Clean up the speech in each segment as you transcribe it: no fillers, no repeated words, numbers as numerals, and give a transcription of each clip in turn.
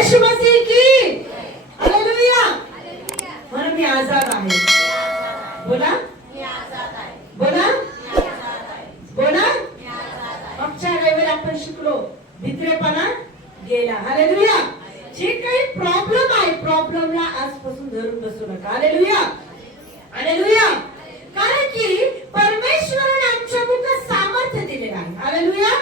यीशु मसीह की हालेलुया. म्हणून मी आजाद आहे. बोला बोला बोला. मागच्या रविवारी आपण शिकलो भित्रेपणा गेला. हालेलुया. जे काही प्रॉब्लेम आहे प्रॉब्लेमला आजपासून धरून बसू नका. Hallelujah hallelujah. कारण की परमेश्वराने आमच्या मुखात सामर्थ्य दिलेलं आहे. Hallelujah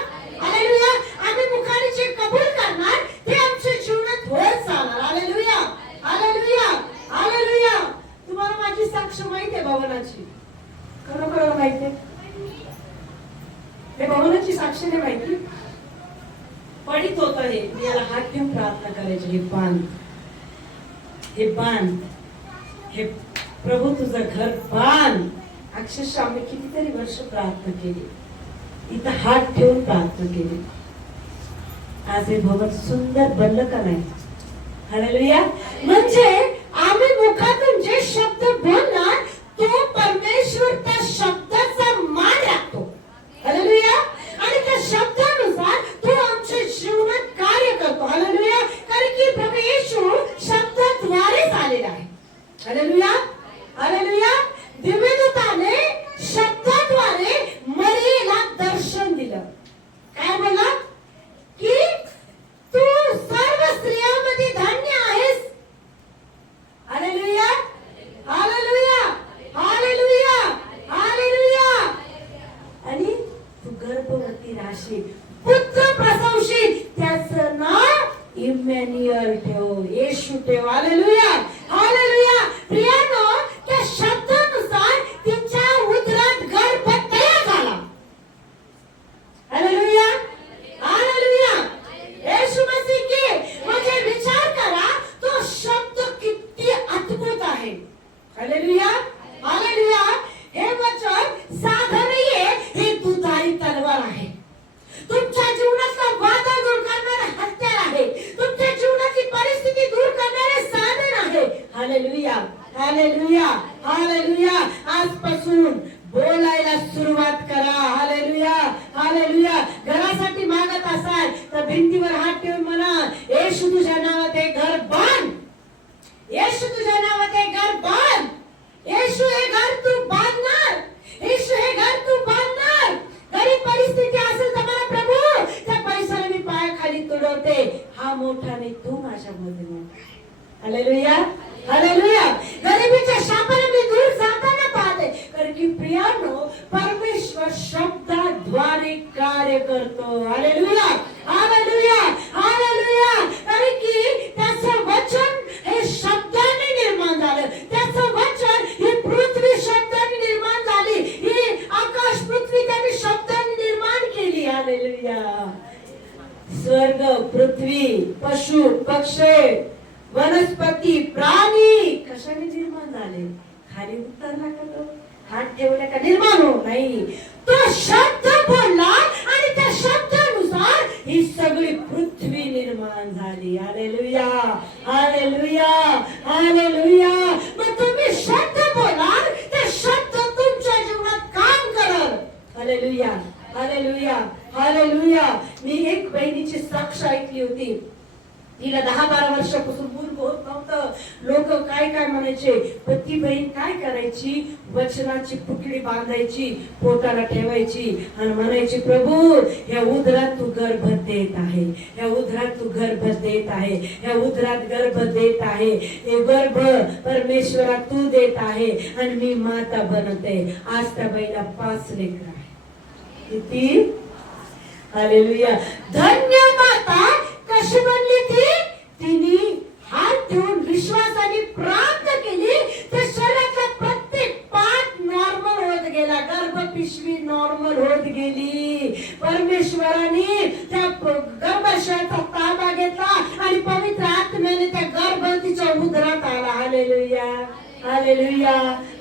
hallelujah. आम्ही मुखाने जे कबूल करणार ते आमच्या जीवनात होत चालणार. Hallelujah hallelujah hallelujah. तुम्हाला माझी साक्ष माहिती आहे भवनाची? खरोखर माहिती आहे? हे भवनाची साक्ष नाही माहिती? पडित होत हे. मी याला हात घेऊन प्रार्थना करायची. हे बांध हे प्रभू तुझं घर बांध. अक्षरशः आम्ही कितीतरी वर्ष प्रार्थना केली. इथं हात ठेवून प्रार्थना केली. आज हे भवन सुंदर बनलं का नाही? हालेलुया. म्हणजे आम्ही मुखातून जे शब्द बोलणार तो परमेश्वर त्या शब्दाचा मान राखतो. हालेलुया. आणि त्या शब्दानुसार तो आमच्या जीवनात कार्य करतो. हालेलुया. कारण की प्रभू येशू शब्दाद्वारेच आलेला आहे. Hallelujah hallelujah. दिव्यदूताने शब्दाद्वारे मरियेला दर्शन दिलं. काय बोलला? की तू सर्व स्त्रियांमध्ये धन्य आहेस. Hallelujah hallelujah hallelujah hallelujah. आणि तू गर्भवती राहशील, पुत्र प्रसवशील, त्याचं नाव इमॅन्युअल ठेव, येशू ठेव. Hallelujah hallelujah. प्रियानो, त्या शब्दानुसार तिच्या उदरात गर्भ तयार झाला. Hallelujah hallelujah. येशू मसीह की. म्हणजे विचार करा तो शब्द किती अद्भुत आहे. Hallelujah hallelujah. हे वचन साधं नाहीये, हे दुधारी तलवार आहे. तुमच्या जीवनातला वादा दूर करणारे हत्यार आहे. तुमच्या जीवनाची परिस्थिती दूर करणारे साधन आहे. Hallelujah hallelujah hallelujah. आजपासून बोलायला सुरुवात करा. Hallelujah hallelujah. घरासाठी मागत असाल तर भिंतीवर हात ठेवून म्हणा, येशू तुझ्या नावात हे घर बांध. येशू तुझ्या नावात हे घर बांध. येशू हे घर तू बांधणार. येशू हे घर तू बांधणार. गरीब परिस्थिती असेल तर मला प्रभू त्या पैशाला मी पायाखाली तुडवते. हा मोठा नाही, तू माझ्यामध्ये मोठा आहे. Hallelujah hallelujah. गरिबीच्या शापाला मी दूर जाताना पाहते. कारण की प्रियानो, परमेश्वर शब्दाद्वारे कार्य करतो. Hallelujah hallelujah hallelujah. कारण की त्याचं वचन हे शब्दाने निर्माण झालं. त्याचं वचन ही पृथ्वी शब्दाने निर्माण झाली. ही आकाश पृथ्वी त्याने शब्दाने निर्माण केली. हालेलुया. स्वर्ग पृथ्वी पशु पक्षी वनस्पती प्राणी कशाने निर्माण झाले? खाली उतरला का तो? हात ठेवला का निर्माण हो? नाही. तो शब्द बोलला आणि त्या शब्दानुसार ही सगळी पृथ्वी निर्माण झाली. Hallelujah hallelujah hallelujah. मग तुम्ही शब्द बोलाल, ते शब्द तुमच्या जीवनात काम करल. Hallelujah hallelujah hallelujah. मी एक बहिणीची साक्ष ऐकली होती. तिला 10-12 वर्षापासून मूल होत नव्हतं. लोक काय काय म्हणायचे, पण ती बहीण काय करायची, वचनाची पुकडी बांधायची, पोटाला ठेवायची आणि म्हणायची, प्रभू ह्या उदरात तू गर्भ देत आहे, ह्या उदरात तू गर्भ देत आहे, ह्या उदरात गर्भ देत आहे. हे गर्भ परमेश्वरा तू देत आहे आणि मी माता बनते. आज त्या बाईला 5 लेकरं आहे. किती? हालेलुया. धन्य माता. कशी बनली ती? तिने हात ठेवून विश्वासाने प्रार्थना केली तर शरीरातला प्रत्येक पार्ट नॉर्मल होत गेला. गर्भ पिशवी नॉर्मल होत गेली. परमेश्वराने त्या गर्भाशयाचा ताबा घेतला आणि पवित्र आत्म्याने त्या गर्भ तिच्या उदरात आला. Hallelujah hallelujah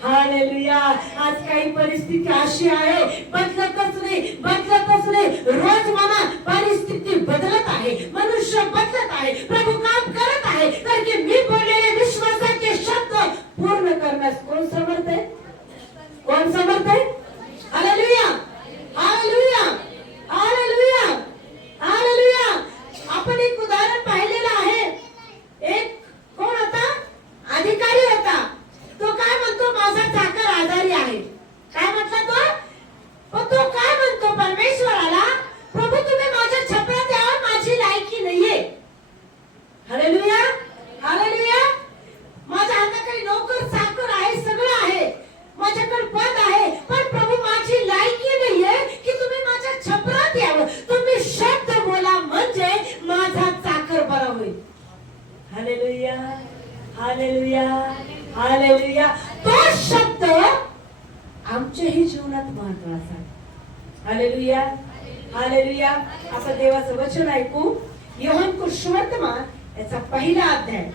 hallelujah. आज काही परिस्थिती अशी आहे, बदलतच नाही बदलतच नाही. रोज मला परिस्थिती बदलत आहे, मनुष्य बदलत आहे, प्रभू काम करत आहे. कारण की मी बोललेले विश्वासाचे शब्द पूर्ण करण्यास कोण समर्थ आहे? कोण समर्थ आहे? Hallelujah hallelujah hallelujah hallelujah. आपण एक उदाहरण पाहिलेलं आहे. असाल. Hallelujah, hallelujah. आपण देवाचं वचन ऐकू. योहान सुवर्तमान याचा पहिला अध्याय.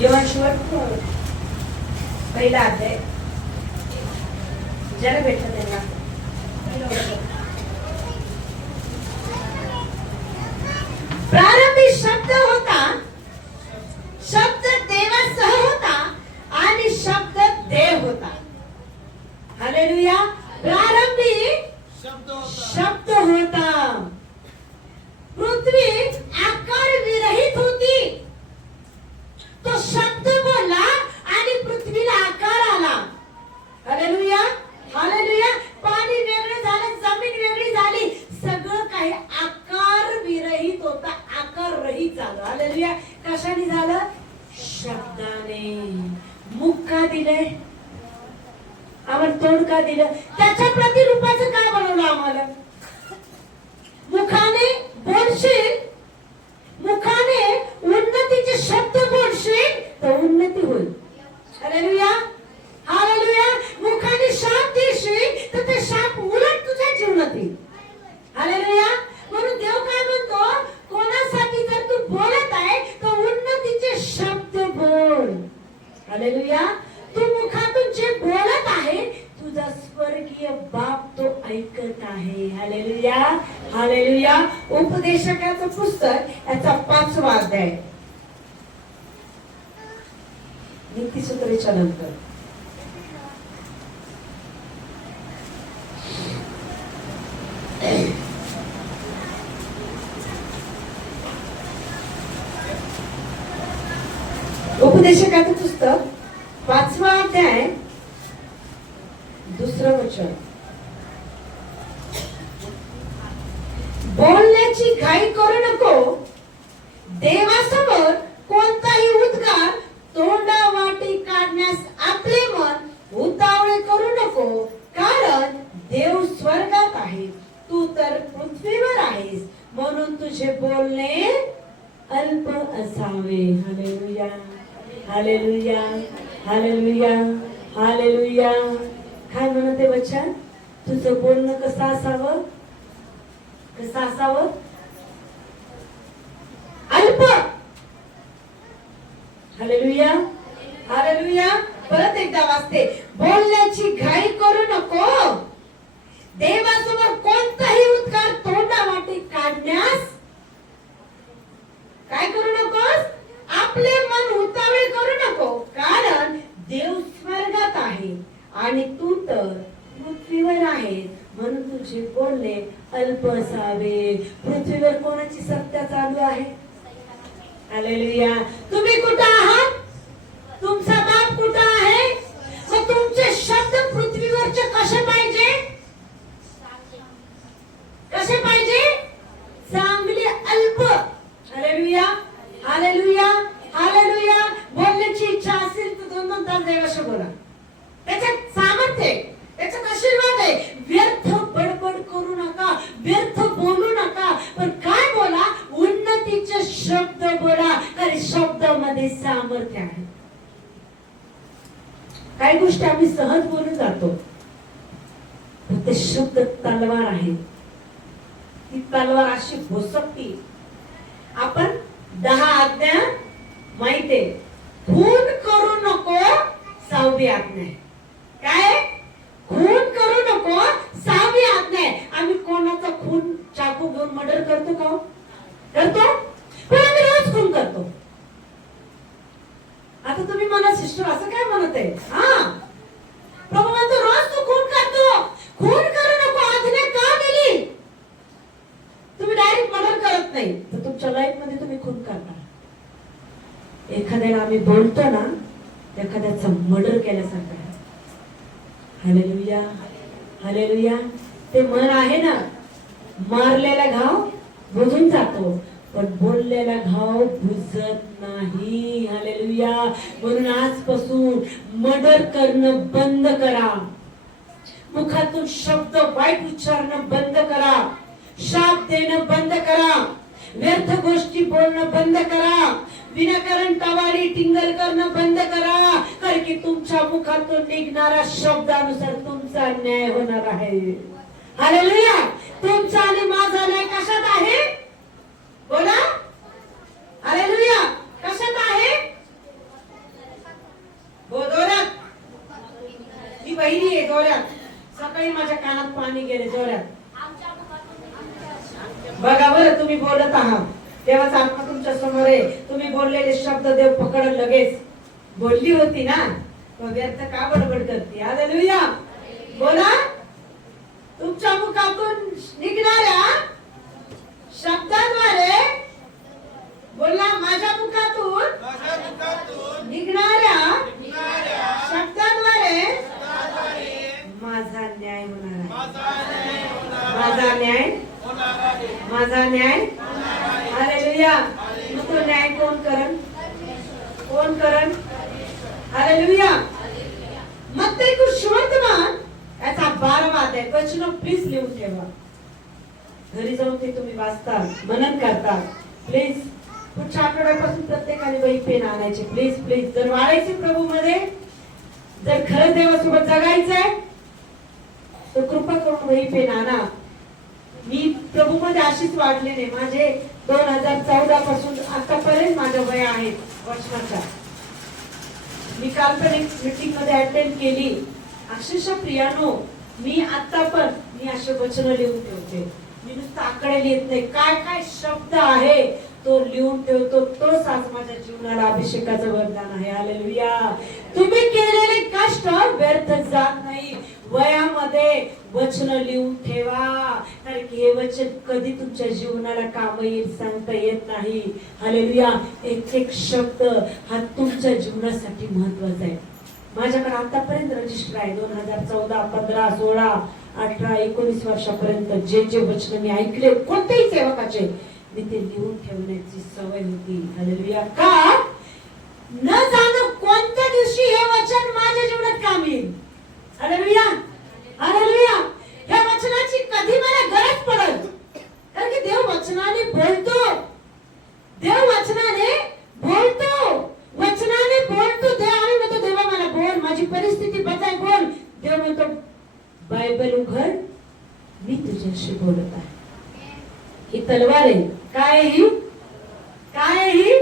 योहान सुवर्तमान पहिला अध्याय. ज्याला भेटलं त्यांना. प्रारंभी शब्द होता, शब्द देवासह होता आणि शब्द देव होता. हालेलुया. प्रारंभी शब्द होता. पृथ्वी आकार विरहित होती. तो शब्द बोलला आणि पृथ्वीला आकार आला. Hallelujah, hallelujah. पाणी वेगळं झालं, जमीन वेगळी झाली, सगळं काही आकार विरहित होता, आकार रहित झालं. हालेलुया. कशाने झालं? शब्दाने. मुख का दिले आम्हाला? तोंड का दिलं? त्याच्या प्रतिरूपाचं काय बनवलं आम्हाला? मुखाने बोलशील, मुखाने उन्नतीचे शब्द बोलशील तर उन्नती होईल. Hallelujah, hallelujah. मुखाने शाप देशील तर ते शाप उलट तुझ्या जीवनात येईल. हालेलुया. म्हणून देव काय म्हणतो, कोणासाठी जर तू बोलत आहे तर उन्नतीचे शब्द बोल. हालेलुया. तू मुखातून जे बोलत आहे तुझा स्वर्गीय बाप तो ऐकत आहे. Hallelujah, hallelujah. उपदेशकाचं पुस्तक याचा 5वा अध्याय. नीतिसूत्रेच्या नंतर. उपदेशकाचं पुस्तक 5वा अध्याय 2रं वचन. बोलण्याची घाई करू नको. देवासमोर कोणताही उद्गार तोंडावाटी काढण्यास आपले मन उतावळे करू नको, कारण देव स्वर्गात आहे, तू तर पृथ्वीवर आहेस, म्हणून तुझे बोलणे अल्प असावे. Hallelujah, hallelujah, hallelujah, hallelujah. काय म्हणते वचन? तुझं बोलणं कसं असावं? कसं असावं? अल्प. Hallelujah, hallelujah. परत एकदा वाचते. बोलण्याची घाई करू नको. देवासमोर कोणताही उद्गार तोंडावाटी काढण्यास काय करू नकोस? आपले मन उतावळे करू नको, कारण देव स्वर्गात आहे आणि तू तर पृथ्वीवर आहेस, म्हणून तुझे बोलणे अल्प असावे. पृथ्वीवर कोणाची सत्ता चालू आहे? हालेलुया. तुम्ही कुठं आहात? तुमचा बाप कुठं आहे? मग तुमचे शब्द पृथ्वीवरचे कसे पाहिजे? कसे पाहिजे? चांगले अल्प. Hallelujah, hallelujah, hallelujah. बोलण्याची इच्छा असेल तर 2-2 तास देवाशी बोला. त्याच्यात सामर्थ्य, त्याच्यात आशीर्वाद आहे. व्यर्थ बडबड करू नका, व्यर्थ बोलू नका, पण काय बोला? उन्नतीचे शब्द बोला, कारण शब्दामध्ये सामर्थ्य आहे. काही गोष्टी आम्ही सहज बोलून जातो, पण ते शब्द तलवार आहे. ती तलवार अशी भोसकती. आपण 10 आज्ञा माहितीये. खून करू नको 6वी आज्ञा. काय? खून करू नको 6वी आज्ञा. आम्ही कोणाचा खून चाकू घेऊन मर्डर करतो का? करतो, पण आम्ही रोज खून करतो. आता तुम्ही म्हणा, सिस्टर असं काय म्हणत आहे? हा, प्रभू म्हणतो रोज तू खून करतो. खून करू नको आज्ञा का दिली? तुम्ही डायरेक्ट मर्डर करत नाही, तर तुमच्या लाईफ मध्ये तुम्ही खून करता. एखाद्याला आम्ही बोलतो ना, एखाद्याचा मर्डर केल्यासारखं आहे. Hallelujah, hallelujah. ते मन आहे ना, मारलेला घाव बुजून जातो, पण बोललेला घाव बुजत नाही. हालेलुया. म्हणून आजपासून मर्डर करणं बंद करा. मुखातून शब्द वाईट उच्चारणं बंद करा. शाप देणं बंद करा. व्यर्थ गोष्टी बोलणं बंद करा. विनाकारण टवाळी टिंगल करणं बंद करा. कारण की तुमच्या मुखातून निघणाऱ्या शब्दानुसार तुमचा न्याय होणार आहे. हालेलुया. तुमचा आणि माझा न्याय कशात आहे? बोला. हालेलुया. कशात आहे? जोरात. ही बहिणी आहे जोरात. सकाळी माझ्या कानात पाणी गेले जोरात. बघा बरं, तुम्ही बोलत आहात तेव्हाच आत्मा तुमच्या समोर आहे. तुम्ही बोललेले शब्द देव पकडत लगेच. बोलली होती ना, व्यर्थ का बडबड करते? हालेलुया. बोला. तुमच्या मुखातून निघणाऱ्या शब्दांद्वारे, बोला, माझ्या मुखातून निघणाऱ्या शब्दांद्वारे माझा न्याय होणार आहे. माझा न्याय, माझा न्याय. हालेलुया. मग तो न्याय कोण करण? कोण करण? हालेलुया. मत्ती सुवर्तमान याचा 12वा अध्याय. वचन प्लीज लिहून ठेवा. घरी जाऊन ते तुम्ही वाचता, मनन करता. प्लीज पुढच्या आठवड्यापासून प्रत्येकाने वही पेन आणायचे. Please please. जर वाढायचे प्रभू मध्ये, जर खरंच देवासोबत जगायचंय तर कृपा करून वही पेन आणा. मी प्रभू मध्ये अशीच वाढले नाही. माझे 2014 पासून आतापर्यंत माझ्या वया आहेत वचनाच्या. मी काल पण एक मीटिंग मध्ये अटेंड केली. अक्षरशः प्रियानो, मी आता पण मी असे वचन लिहून ठेवते. मी नुसतं आकडे लिहित नाही. काय काय शब्द आहे तो लिहून ठेवतो. तोच आज माझ्या जीवनाला अभिषेकाचं वरदान आहे. हालेलुया. तुम्ही केलेले कष्ट व्यर्थ जात नाही. वयामध्ये वचन लिहून ठेवा. कारण की हे वचन कधी तुमच्या जीवनाला काम येईल सांगता येत नाही. हालेलुया. एक एक शब्द हा तुमच्या जीवनासाठी महत्वाचा आहे. माझ्याकडे आतापर्यंत रजिस्टर आहे. 2014, 15, 16, 18, 19 वर्षापर्यंत जे जे वचन मी ऐकले कोणत्याही सेवकाचे, मी ते लिहून ठेवण्याची सवय होती. हालेलुया. का? न जाणं कोणत्या दिवशी हे वचन माझ्या जीवनात काम येईल. हालेलुया. हालेलुया. या वचनाची कधी मला गरज पडेल. कारण की देव वचनाने बोलतो. देव वचनाने बोलतो. वचनाने बोलतो. देव आणि म्हणतो देवा मला बोल, माझी परिस्थिती बदलाय बोल. देव म्हणतो बायबल उघड, मी तुझ्याशी बोलत आहे. ही तलवार आहे. काय ही? काय ही?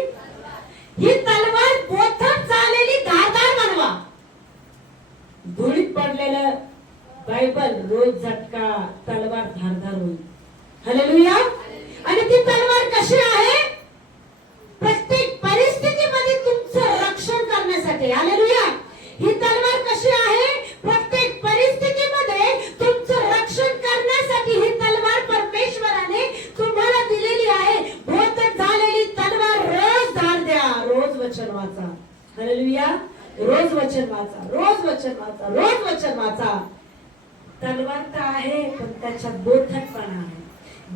ही तलवार बोथट झालेली धारदार बनवा. धुळीत पडलेलं बायबल रोज झटका, तलवार धारदार होईल. हालेलुया. आणि ती तलवार कशी आहे? प्रत्येक परिस्थितीमध्ये तुमचं रक्षण करण्यासाठी. हालेलुया. ही तलवार कशी आहे? प्रत्येक परिस्थितीमध्ये तुमचं रक्षण करण्यासाठी ही तलवार परमेश्वराने तुम्हाला दिलेली आहे. बोथट झालेली तलवार रोज धार द्या. रोज वचन वाचा. हालेलुया. रोज वचन वाचा. रोज वचन वाचा. रोज वचन वाचा. तलवार तर आहे पण त्याच्यात बोथटपणा आहे,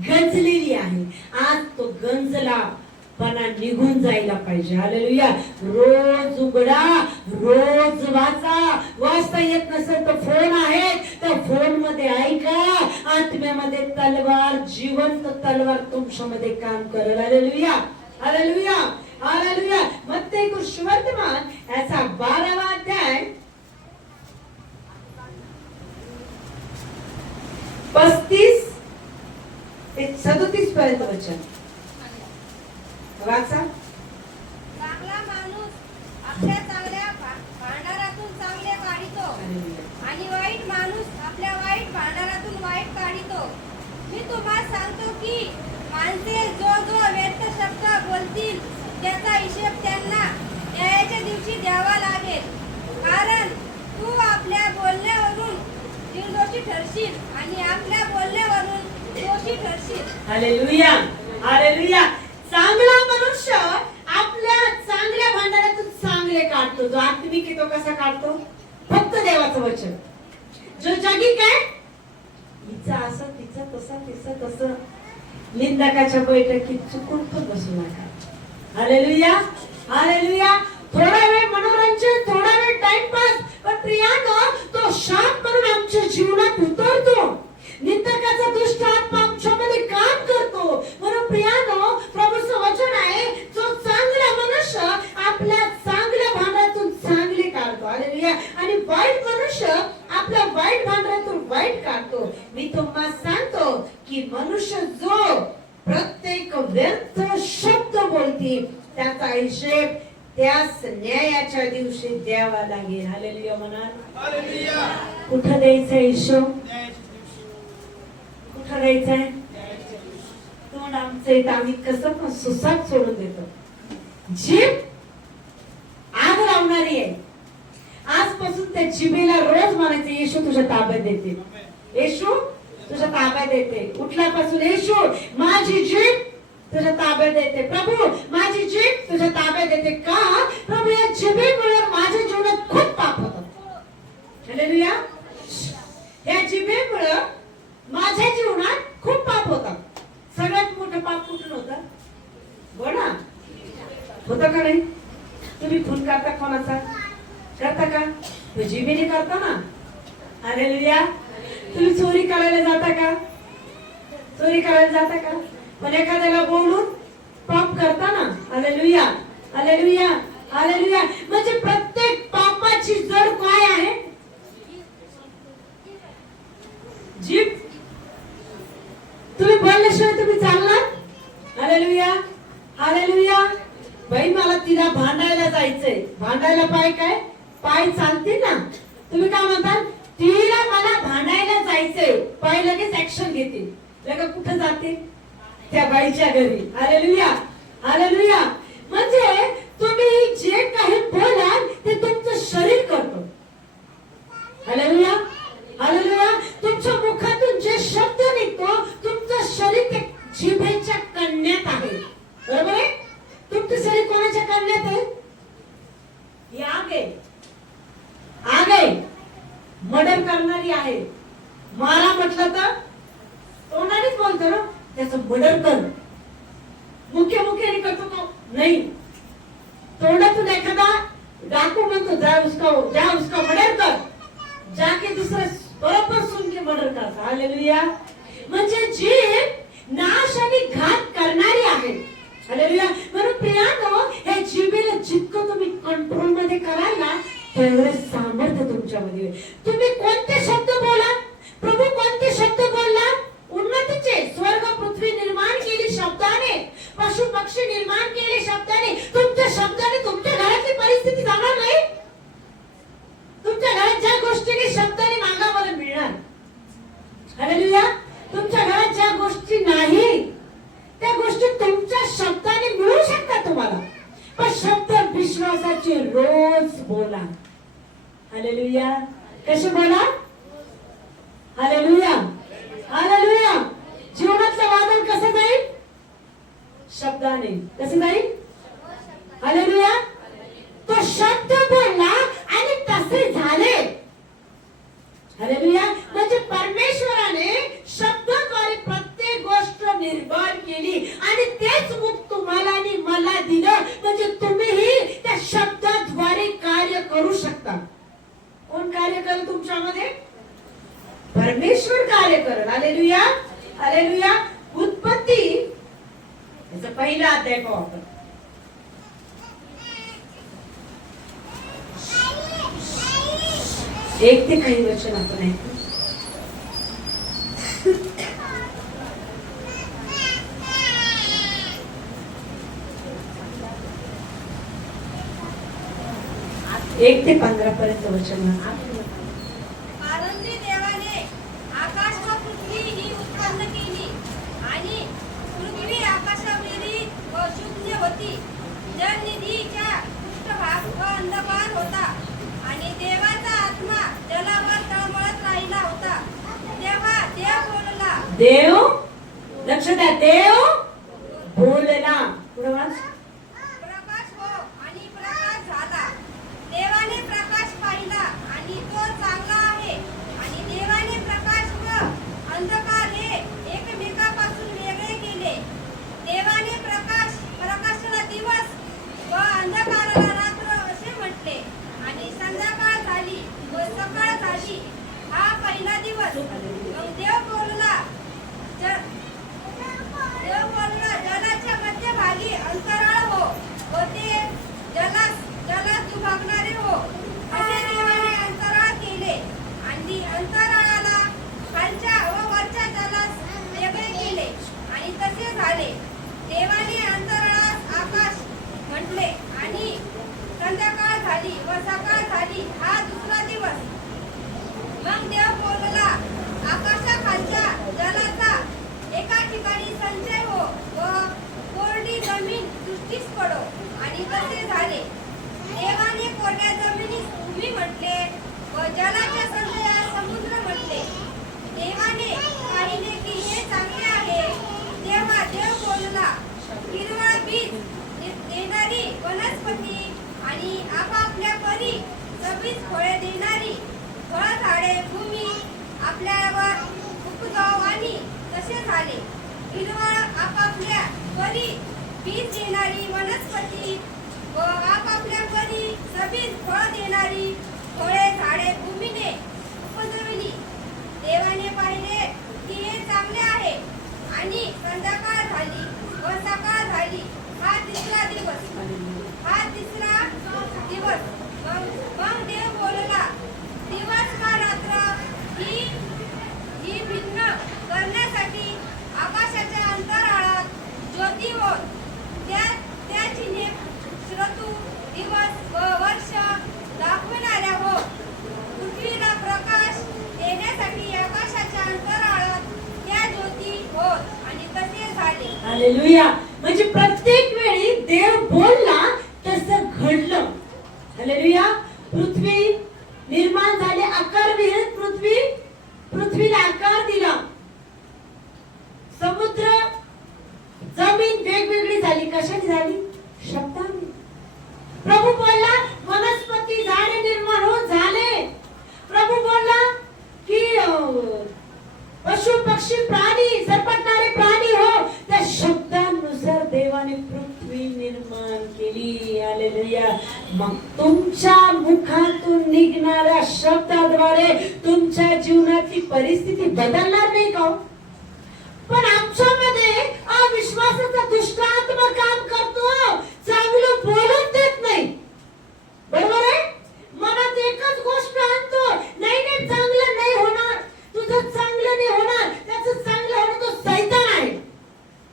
गंजलेली आहे. आज तो गंजला पणा निघून जायला पाहिजे. हालेलुया. रोज उघडा, रोज वाचा. वाचता येत नसेल तर फोन आहे, त्या फोन मध्ये ऐका. आत्म्यामध्ये तलवार, जिवंत तलवार तुमच्यामध्ये काम करेल. हालेलुया. हालेलुया. हालेलुया. मत्ती सुवर्तमान याचा 12वा अध्याय 35 ते 37 पर्यंत वचन वाचा. चांगला माणूस आपल्या चांगल्या भांडारातून चांगले काढितो आणि वाईट माणूस आपल्या वाईट भांडारातून वाईट काढितो. मी तुम्हाला सांगतो की माणसे जो जो व्यर्थ शब्द बोलतील त्याचा हिशेब त्यांना न्यायाच्या दिवशी द्यावा लागेल. कारण तू आपल्या बोलण्यावरून निर्दोषी ठरशील आणि आपल्या बोलण्यावरून दोषी ठरशील. हालेलुया. हालेलुया. चांगला मनुष्य आपल्या चांगल्या भांडारातून चांगले काढतो. जो आत्मिक आहे तो कसा काढतो? फक्त देवाचं वचन. जो जगी काय हिचा असं तिचा तसा तिचा तसं, निंदकाच्या बैठकीत चुकून पण बसू नका. हालेलुया. हालेलुया. थोडा वेळ मनोरंजन, थोडा वेळ टाइमपास, पण प्रियानो तो शाप म्हणून आमच्या जीवनात उतरतो. निंदकाचा दुष्ट आत्मा आमच्यामध्ये काम करतो. म्हणून प्रियानो त्याचा हिशेब त्याच न्यायाच्या दिवशी द्यावा लागेल. हालेलुया म्हणा. कुठं द्यायचा हिशोब? कुठं द्यायचंय? तोंड आमचं इथं आम्ही कसं पण सुसाट सोडून देतो. जीभ आग लावणारी आहे. आजपासून त्या जिभेला रोज म्हणायचं येशू तुझ्या ताब्यात देते, येशू तुझ्या ताब्यात देते. उठल्यापासून येशू माझी जीभ तुझ्या ताब्यात देते, प्रभू माझी जीभ तुझ्या ताब्यात देते. का? प्रभू या जिभेमुळे माझ्या जीवनात खूप पाप होतं. हालेलुया. या जिभेमुळे माझ्या जीवनात खूप पाप होतं. सगळ्यात मोठं पाप कुठून होतं? बोला होतं का नाही? तुम्ही खून करता कोणाचा? करता का? तो जिभेने करता ना. हालेलुया. तुम्ही चोरी करायला जाता का? चोरी करायला जाता का? पण एखाद्याला बोलून पाप करता ना. हालेलुया. हालेलुया. हालेलुया. म्हणजे प्रत्येक पापाची जड काय आहे? जीभ. तुम्ही बोलल्याशिवाय तुम्ही चालणार? हालेलुया. हालेलुया. बाई मला तिला भांडायला जायचंय. भांडायला पाय काय? पाय चालतील ना. तुम्ही काय म्हणता? तिला मला भांडायला जायचंय. पाय लगेच ऍक्शन घेते. लगेच कुठे जाते? त्या बाईच्या घरी. हालेलुया. हालेलुया. म्हणजे तुम्ही जे काही बोलाल ते तुमचं शरीर करतो. हालेलुया. हालेलुया. तुमच्या मुखातून जे शब्द निघतो तुमचं शरीर ते जिभेच्या कण्यात आहे. बरोबर आहे? तुमचं शरीर कोणाच्या कण्यात आहे? ही आग आहे. आग आहे. मर्डर करणारी आहे. मारा म्हटलं तर तोंडानेच बोलतो ना. त्याचं मर्डर कर. मुख्याने करतो तो नाही. तोंडातून एखादा डाकू म्हणतो जा उसका मर्डर कर. जाके दुसरा बरोबर सुन के मर्डर करता. हालेलुया. म्हणजे जीभ नाश आणि घात करणारी आहे. हालेलुया. म्हणून प्रियानो हे जिभेला जितकं तुम्ही कंट्रोल मध्ये कराल ना तेवढे सामर्थ्य तुमच्यामध्ये. तुम्ही कोणते शब्द बोला? प्रभू कोणते शब्द बोलला? उन्नतीचे. स्वर्ग पृथ्वी निर्माण केली शब्दाने, पशु पक्षी निर्माण केले शब्दाने. तुमच्या शब्दाने तुमच्या घरातली परिस्थिती जाणार नाही. तुमच्या घरात ज्या गोष्टीने शब्दाने मागा मला मिळणार. हालेलुया. तुमच्या घरात ज्या गोष्टी नाही त्या गोष्टी तुमच्या शब्दाने मिळू शकतात तुम्हाला. पण शब्द विश्वासाचे रोज बोला. हालेलुया. कसे बोला? हालेलुया. हालेलुया. जीवनातलं वादळ कसं जाईल? शब्दाने. कसं जाईल? हालेलुया. तो शब्द बोलला आणि तसे झाले. हालेलुया. म्हणजे परमेश्वराने शब्दाद्वारे प्रत्येक गोष्ट निर्माण केली आणि तेच मुख तुम्हाला आणि मला दिलं. म्हणजे तुम्हीही त्या शब्दाद्वारे कार्य करू शकता. कोण कार्य करेल तुमच्यामध्ये? परमेश्वर कार्य करेल. हालेलुया. हालेलुया. उत्पत्ती याचा पहिला अध्याय पाहू आपण. एक ते काही वचन आपण ऐकू. एक ते 15 पर्यंत वचन. कारण ती देवाने आकाश व पृथ्वी ही उत्पन्न केली आणि पृथ्वी आकाशावरील व शून्य होती. जलनिधीच्या पृष्ठभाग व अंधकार होता आणि देवाचा आत्मा जलावर तळमळत राहिला होता. तेव्हा देव बोलला. देव. लक्ष द्या. देव बोलला. पुढे वाच. प्रकाश हो आणि प्रकाश झाला. देवाने प्रकाश पाहिला आणि तो चांगला आहे. आणि देवाने प्रकाश व अंधकार हे एकमेकांपासून वेगळे केले. देवाने प्रकाशाला दिवस व अंधकाराला रात्र असे म्हटले. आणि संध्याकाळ झाली व सकाळ झाली. हा पहिला दिवस. मग देव बोलला जलाच्या मध्यभागी अंतराळ हो व ते जलास दुभागणारे हो. असे देवाने अंतराळ केले आणि अंतराळाला खालच्या व वरच्या जलास वेगळे केले आणि तसे झाले. देवाने अंतराळात आकाश झाली हा दुसरा दिवस. मग देव बोलला, आकाशाखालच्या जलाचा एका ठिकाणी संचय हो व कोरडी जमीन दृष्टीस पडो. आणि तसे झाले. देवाने कोरड्या जमिनीस भूमी म्हटले व जलाच्या संचयास समुद्र म्हटले. देवाने पाहिले की हे चांगले आहे. तेव्हा देव बोलला, हिरवळ बीज देणारी वनस्पती आणि आपापल्या परी सबीज फळे देणारी फळझाडे भूमी आपल्यावर उपजाव. आणि तसे झाले. हिरवळ आपापल्या परी बीज देणारी वनस्पती व आपापल्या परी सबीज फळ देणारी फळे झाडे भूमीने उपजविली. देवाने पाहिले की हे चांगले आहे. आणि संध्याकाळ झाली व सकाळ झाली हा तिसरा दिवस. मग देव बोलला, दिवस व रात्र ही भिन्न करण्यासाठी आकाशाच्या अंतराळात ज्योती होत. त्या चिन्हे ऋतू, दिवस व वर्ष दाखविणाऱ्या होत. पृथ्वीला प्रकाश देण्यासाठी आकाशाच्या अंतराळात त्या ज्योती होत. आणि तसे झाले. हालेलुया. म्हणजे प्रत्येक वेळी देव बोलला तसं घडलं. हालेलुया. पृथ्वी निर्माण झाली, आकार विहीन पृथ्वीला आकार दिला. समुद्र जमीन वेगवेगळी झाली. कशाने झाली? शब्दाने. प्रभू बोलला, वनस्पती झाडे निर्माण हो झाले. प्रभू बोलला की पशु पक्षी प्राणी सरपटणारे प्राणी हो. त्या शब्दानुसार देवाने पृथ्वी निर्माण केली. हालेलुया. मग तुमच्या मुखातून निघणाऱ्या शब्दाद्वारे तुमच्या जीवनाची परिस्थिती बदलणार नाही का? पण आमच्यामध्ये अविश्वासाचा दुष्ट आत्मा काम करतो. चांगलं बोलत देत नाही. बरोबर आहे? मनात एकच गोष्ट आणतो, नाही चांगलं नाही होणार, तुझं चांगलं नाही होणार, त्याचं चांगलं होणं तो सैतान आहे.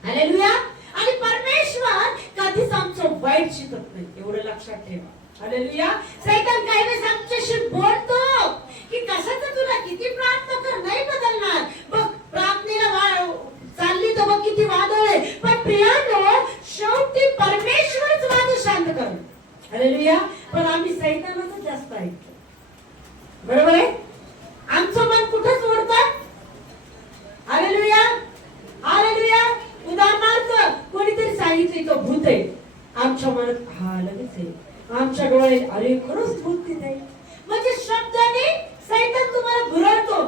हालेलुया. आणि परमेश्वर कधीच आमचं वाईट शिकत नाही. एवढं लक्षात ठेवा. हालेलुया. सैतान काही वेळेस आमच्याशी बोलतो की कशाचं तुला किती प्रार्थना कर नाही बदलणार. बघ प्रार्थनेला चालली तर बघ किती वादळ आहे. पण प्रियानो, शेवटी परमेश्वरच वादळ शांत करेल. हालेलुया. पण आम्ही सैतानाचं जास्त ऐकतो. बरोबर आहे? आमचं मन कुठंच ओढतं. हालेलुया. हालेलुया. उदाहरणार्थ कोणीतरी सांगितलं तो भूत आहे. आमच्या मनात हा लगेच आहे. आमच्या डोळ्यात अरे खरंच भूत तिथे आहे. म्हणजे शब्दाने सैतान तुम्हाला भुरळतो.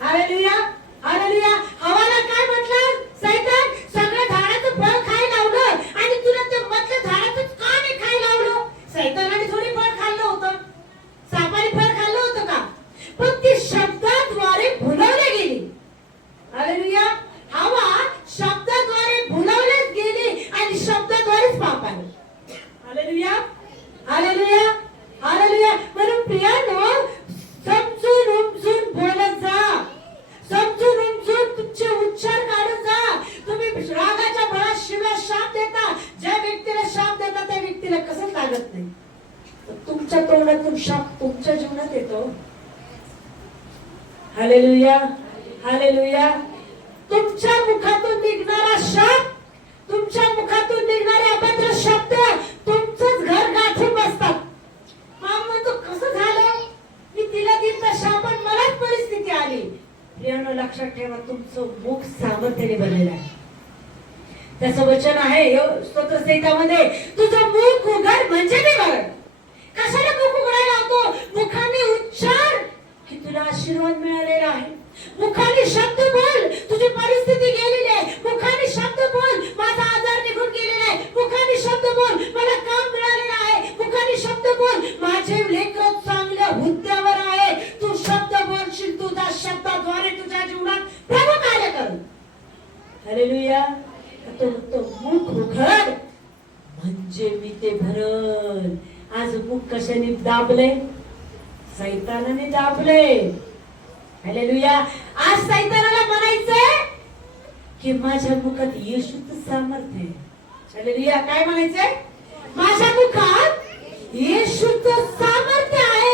हालेलुया. हालेलुया. हवाला काय म्हटलं? सैतान सगळ्या झाडाचं फळ खायला लावलं आणि तुला ते मधल्या झाडाचं का नाही खायला लावलं? सैतानाने थोडी फळ खाल्लं होतं. सापाने फळ खाल्लं होतं का? पण ती शब्दाद्वारे भुलवली गेली. हालेलुया. हवा शब्दाद्वारे भुलवलीच गेली आणि शब्दाद्वारेच पाप आलं. हालेलुया. हालेलुया. हालेलुया. म्हणून प्रियानो, समजून उमजून बोलत जा. समजून उमजून तुमचे उच्चार काढत जा. तुम्ही रागाच्या भरात शिव्या शाप देता. ज्या व्यक्तीला शाप देता त्या व्यक्तीला कसं लागत नाही. तुमच्या तोंडातून शाप तुमच्या जीवनात येतो. हालेलुया. हालेलुया. तुमच्या मुखातून निघणारा शाप, तुमच्या मुखातून निघणारे अभद्र शब्द तुमचंच घर गाठून बसतात. मग म्हणतो कसं झालं? मी तिला दिलता शाप पण मलाच परिस्थिती आली. प्रियानो, लक्षात ठेवा, तुमचं मुख सामर्थ्याने बनलेलं आहे. त्याचं वचन आहे स्तोत्र संहितामध्ये, तुझं मुख उघड म्हणजे मी बघड. कशाला मुख उघडायला होतो? मुखाने उच्चार की तुला आशीर्वाद मिळालेला आहे. मुखाने शब्द बोल, तुझी परिस्थिती गेलेली आहे. मुखाने शब्द बोल, माझा आजार निघून गेलेला आहे. मुखाने शब्द बोल, मला काम मिळालेलं आहे. मुखाने शब्द बोल, माझे लेकरं चांगल्या हुद्द्यावर आहे. तू शब्द बोलशील, तुझ्या शब्दाद्वारे तुझ्या जीवनात प्रभू कार्य कर. हालेलुया. तो मुख उघड म्हणजे मी ते भरल. आज मुख कशाने दाबले? सैतानाने दाबले. हालेलुया. आज सैतानाला म्हणायचंय की माझ्या मुखात येशूचं सामर्थ्य आहे. हालेलुया. काय म्हणायचंय? माझ्या मुखात येशूचं सामर्थ्य आहे.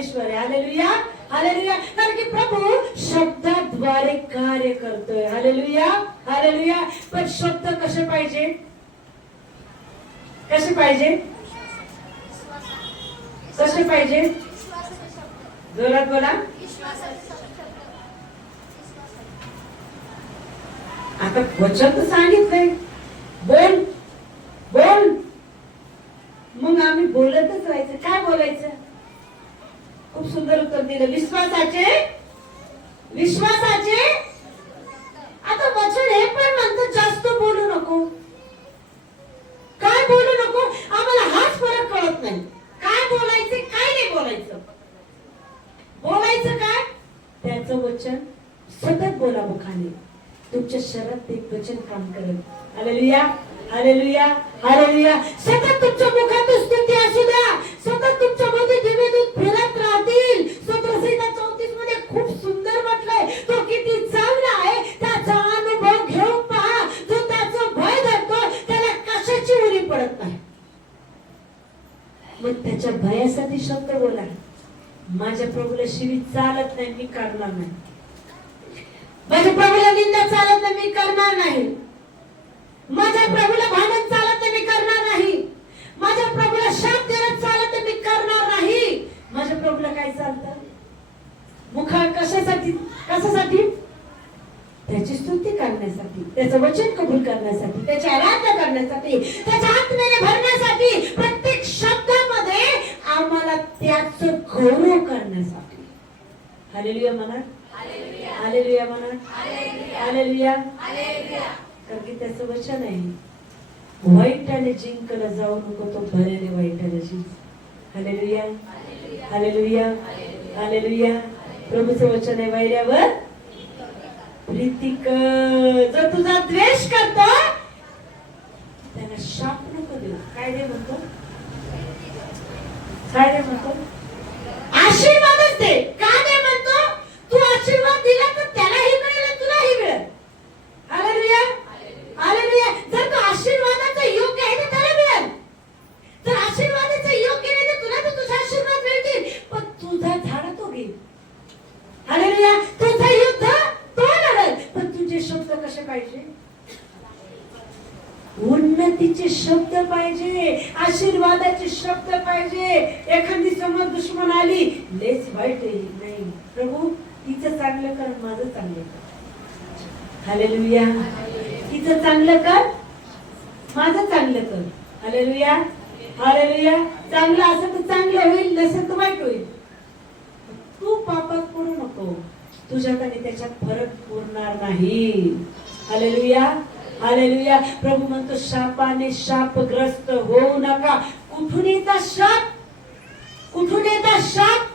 परमेश्वर आहे. Hallelujah, hallelujah. कारण की प्रभू शब्दाद्वारे कार्य करतोय. Hallelujah, hallelujah. पण शब्द कसे पाहिजे, कसे पाहिजे, कसे पाहिजे? जोरात बोला. आता वचन तर सांगितलंय, बोल बोल, मग आम्ही बोलतच राहायचं. काय बोलायचं? खूप सुंदर उत्तर दिलं. विश्वासाचे, विश्वासाचे. आता वचन हे पण म्हणतं जास्त बोलू नको. काय बोलू नको? आम्हाला हाच फरक कळत नाही. काय बोलायचं, काय नाही बोलायचं. बोलायचं काय? त्याचं वचन सतत बोला मुखाने. तुमच्या शरीरात एक वचन काम करेल. Hallelujah, hallelujah, hallelujah. सतत तुमच्या मुखात स्तुती असू द्या. सतत तुमच्या मध्ये दिवेदूत फिरत राहतील. स्तोत्रसंहिता 34 मध्ये खूप सुंदर म्हटलंय, तो किती चांगला आहे त्याचा अनुभव घेऊन पहा. जो त्याचं भय धरतो त्याला कशाची उरी पडत नाही. मग त्याच्या भयासाठी शब्द बोला. माझ्या प्रभूला शिवी चालत नाही, मी करणार नाही. माझ्या प्रभूला निंदा चालत नाही, मी करणार नाही. माझ्या प्रभूला भांडण चालत नाही, मी करणार नाही. माझ्या प्रभूला शाप देणं चालत नाही, मी करणार नाही. माझ्या प्रभूला काय चालतं? मुखा कशासाठी, कशासाठी? त्याची स्तुती करण्यासाठी, त्याचं वचन कबूल करण्यासाठी, त्याची आराधना करण्यासाठी, त्याच्या आत्म्याने भरण्यासाठी, प्रत्येक शब्दामध्ये आम्हाला त्याचं गौरव करण्यासाठी. हालेलुया म्हणा, हालेलुया म्हणा, हालेलुया. कारण की त्याचं वचन आहे, वाईटाने जिंकला जाऊ नको, तो भल्याने वाईटाने जिंक. Hallelujah, hallelujah, hallelujah. प्रभूचं वचन आहे, वैऱ्यावर प्रीती कर. जर तुझा द्वेष करतो त्याला शाप नको देऊ. काय दे म्हणतो? काय दे म्हणतो? आशीर्वादच दे. का दे म्हणतो? तू आशीर्वाद दिला तर त्यालाही मिळेल, तुलाही मिळेल. Hallelujah, hallelujah. जर तू आशीर्वादाचा योग्य आहे तर त्याला मिळेल. जर आशीर्वादाचा योग्य नाही तर तुला तर तुझा आशीर्वाद मिळतील, पण तुझा झाड तो घेईल. हालेलुया. तुझा युद्ध तो लढेल, पण तुझे शब्द कसे पाहिजे? उन्नतीचे शब्द पाहिजे, आशीर्वादाचे शब्द पाहिजे. एखादी समोर दुश्मन आली, लेच वाईट नाही, प्रभू तिचं चांगलं कर, माझं चांगलं कर. हालेलुया. तिचं चांगलं कर, माझं चांगलं कर. Hallelujah, hallelujah. चांगलं असं तर चांगलं होईल, नसेल तर वाईट होईल. तू पापात पडू नको, तुझ्यात आणि त्याच्यात फरक उरणार नाही. Hallelujah, hallelujah. प्रभू म्हणतो, शापाने शापग्रस्त होऊ नका. कुठून येतात शाप? कुठून येतात शाप?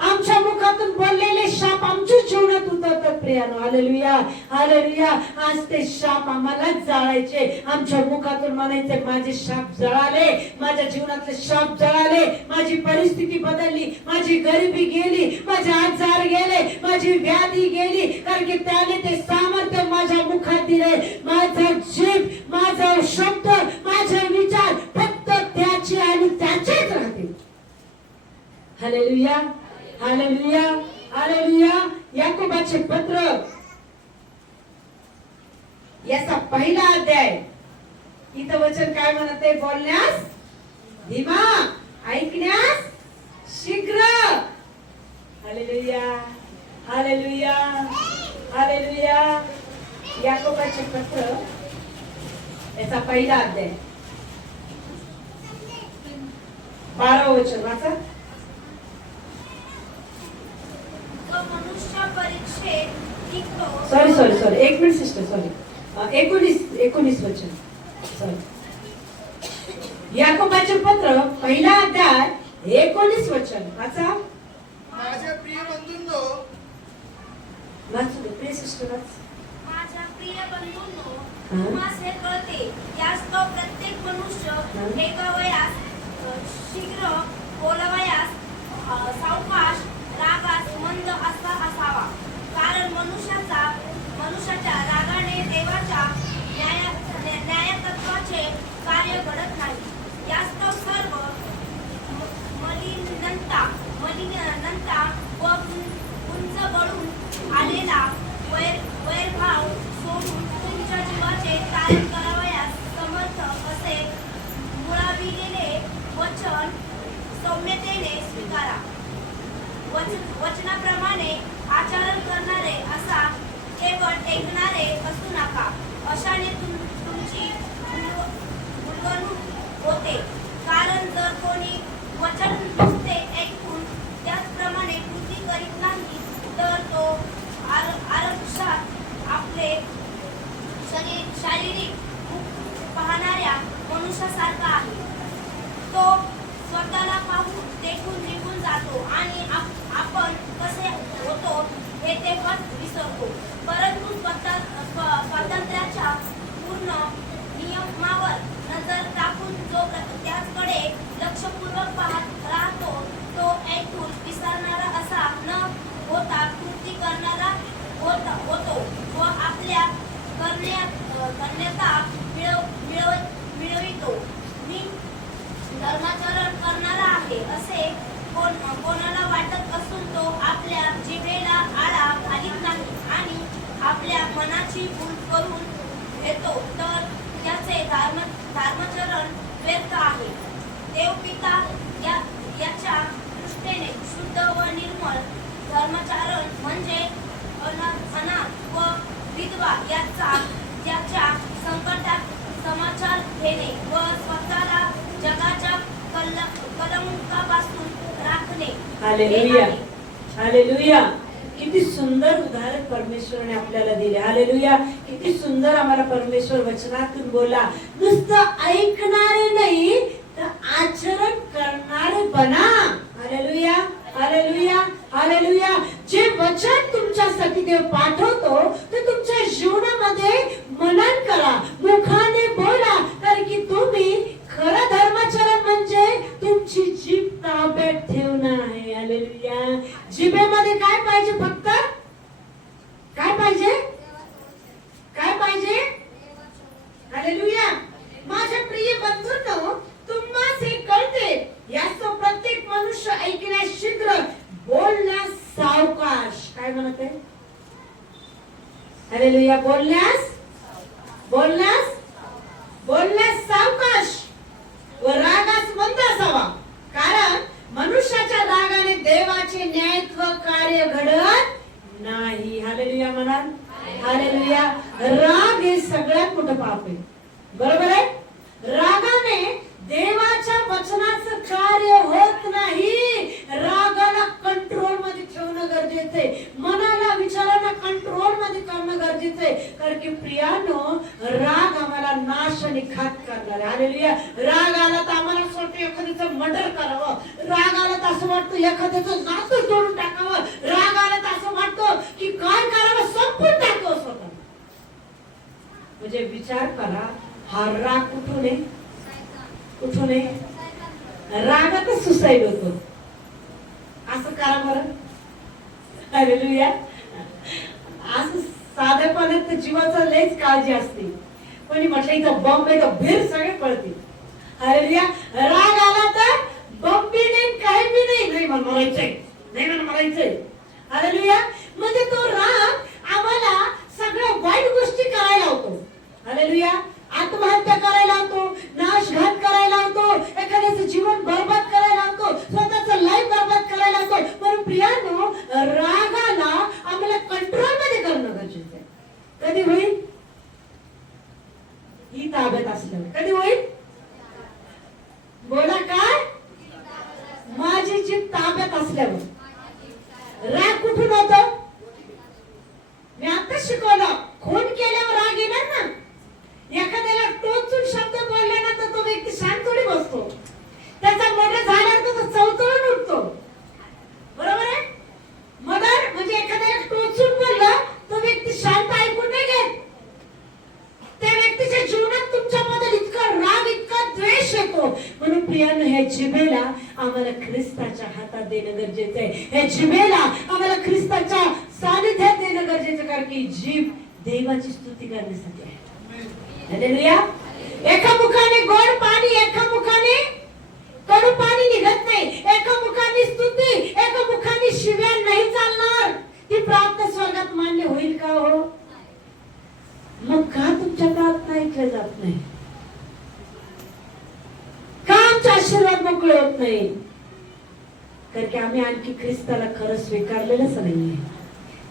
आमच्या मुखातून बोललेले शाप आमच्या जीवनात उतरतात प्रियानो. Hallelujah, hallelujah. आज ते शाप आम्हाला जाळायचे. आमच्या मुखातून म्हणायचे, माझे शाप जळाले, माझ्या जीवनातले शाप जळाले, माझी परिस्थिती बदलली, माझी गरिबी गेली, माझे आजार गेले, माझी व्याधी गेली. कारण की त्याने ते सामर्थ्य माझ्या मुखात दिले. माझा जीभ, माझा शब्द, माझे विचार फक्त त्याचे आणि त्याचेच राहतील. Hallelujah, hallelujah, hallelujah. याकोबाचे पत्र याचा पहिला अध्याय. इथं वचन काय म्हणत आहे? बोलण्यास धीमा, ऐकण्यास शीघ्र. Hallelujah, hallelujah, hallelujah. याकोबाचे पत्र याचा पहिला अध्याय 12 वचन वाचा. सॉरी सॉरी सॉरी, एक मिनिट सिस्टर, सॉरी. 19 वचन. सॉरी. याकोबाचे पत्र पहिला अध्याय 19 वचन वाचा. माझ्या प्रिय बंधूंनो, वाचू दे प्रिय सिस्टर, वाच. माझ्या प्रिय बंधूंनो, तुम्हास हे कळते, यास्तव प्रत्येक मनुष्य एका वयास शीघ्र बोलावयास, सावकाश, रागास मंद असावा. कारण मनुष्याच्या रागाने देवाच्या न्यायतत्वाचे कार्य घडत नाही. यास्तव सर्व मलिनता पालन करावयास समर्थ असे मुळाविलेले वचन सौम्यतेने स्वीकारा. वचनाप्रमाणे आचरण करणारे असा केवळ ऐकणारे असू नका. अशाने तुमची मुलगणूक होते. कारण जर कोणी वचन नुसते ऐकून त्याचप्रमाणे कृती करीत नाही तर तो आरक्षात आपले शारीरिक पाहणाऱ्या मनुष्यासारखा आहे. तो स्वतःला पाहून देखून निघून जातो आणि आपण कसे होतो हे तेव्हाच विसरतो. परंतु स्वातंत्र्याच्या पूर्ण नियमावर नजर टाकून जो त्याचकडे लक्षपूर्वक पाहत राहतो तो ऐकून विसरणारा असा न होता कृती करणारा होतो व आपल्या करण्याचा मिळवितो. मी धर्माचरण करणारा आहे असे कोणाला वाटत असून तो आपल्या जिभेला आळा घालीत नाही आणि आपल्या मनाची भूल करून घेतो तर त्याचे धर्माचरण व्यर्थ आहे. देवपिता याच्या दृष्टीने शुद्ध व निर्मळ धर्माचरण म्हणजे अनाथ व विधवा याच्या संकटात समाचार घेणे व स्वतःला जगाच्या कलंकापासून राखणे. Hallelujah, hallelujah. किती सुंदर उदाहरण परमेश्वराने आपल्याला दिले. हालेलुया. किती सुंदर आम्हाला परमेश्वर वचनातून बोला. नुसतं ऐकणारे नाही तर आचरण करणारे बना. Hallelujah, hallelujah, hallelujah. जे वचन तुमच्यासाठी देव पाठवतो ते तुमच्या जीवनामध्ये मनन करा, मुखाने बोला. कारण की तुम्ही खरं धर्माचरण म्हणजे तुमची जीभ ताब्यात ठेवणं आहे. हालेलुया. जिभेमध्ये काय पाहिजे? फक्त काय पाहिजे? काय पाहिजे? हालेलुया. माझ्या प्रिय बंधूंनो, तुम्हास हे कळते यास तो प्रत्येक मनुष्य ऐकण्यास शीघ्र, बोलण्यास सावकाश. काय म्हणत आहे? हालेलुया. बोलण्यास सावकाश व रागास मंद असावा. कारण मनुष्याच्या रागाने देवाचे न्यायत्व कार्य घडत नाही. हालेलुया म्हणा. हालेलुया. राग हे सगळ्यात मोठं पाप आहे. बरोबर आहे? रागाने देवाच्या वचनाचं कार्य होत नाही. रागाला कंट्रोल मध्ये ठेवणं गरजेचं आहे. मनाला, विचारांना कंट्रोल मध्ये करणं गरजेचं आहे. कारण की प्रियानो, राग आम्हाला नाश आणि घात करणार आहे. हालेलुया. राग आला तर आम्हाला असं वाटतं एखाद्याचं मर्डर करावं. राग आला तर असं वाटतं एखाद्याचं नातं तोडून टाकावं. राग आला तर असं वाटतं की काय करावं, संपून टाकावं स्वतः. म्हणजे विचार करा, हा राग कुठून आहे? कुठून आहे? रागातच सुसाईड होतो. असं करा बरं. हालेलुया. असं साधेपणात तर जीवाचा लयच काळजी असते. कोणी म्हटलं इथं बॉम्ब आहे तर भीर सगळे पळते. हालेलुया. राग आला तर बॉम्ब बी नाही, काही बी नाही. नाही मला मरायचंय, नाही मला मरायचंय. हालेलुया. म्हणजे तो राग आम्हाला सगळ्या वाईट गोष्टी करायला होतो. हालेलुया. आत्महत्या करायला होतो, नाशघात करायला होतो, एखाद्याचं जीवन बरबाद करायला होतो, स्वतःचं लाईफ बरबाद करायला होतो. पण प्रियानो, रागाला आम्हाला कंट्रोल मध्ये करणं गरजेचं आहे. कधी होईल? ही ताब्यात असल्यावर. कधी होईल? बोला काय? माझी जीभ ताब्यात असल्यावर. राग कुठून होतो? मी आता शिकवलं. खून केल्यावर राग येणार ना. एखाद्याला टोचून शब्द बोलल्यानंतर तो व्यक्ती शांत थोडी बसतो. त्याचा मर्डर झाल्यानंतर तो चवतळून उठतो. बरोबर आहे? मर्डर म्हणजे एखाद्याला टोचून बोललं तो व्यक्ती शांत ऐकून नाही घेत. त्या व्यक्तीच्या जीवनात तुमच्याबद्दल इतका राग, इतका द्वेष येतो. म्हणून प्रियानो, ह्या जिभेला आम्हाला ख्रिस्ताच्या हातात देणं गरजेचं आहे. ह्या जिभेला आम्हाला ख्रिस्ताच्या सानिध्यात देणं गरजेचं. कारण की जीभ देवाची स्तुती करण्यासाठी आहे. हालेलुया. एका मुखाने गोड पाणी, एका मुखाने कडू पाणी निघत नाही. एका मुखाने स्तुती, एका मुखाने शिव्या नाही चालणार. ती प्रार्थना स्वर्गात मान्य होईल का हो? मग का तुमच्या प्रार्थना ऐकत घेतले जात नाही, का आमचे आशीर्वाद मोकळे होत नाही? कारण की आम्ही आणखी ख्रिस्ताला खरं स्वीकारलेलंच नाहीये.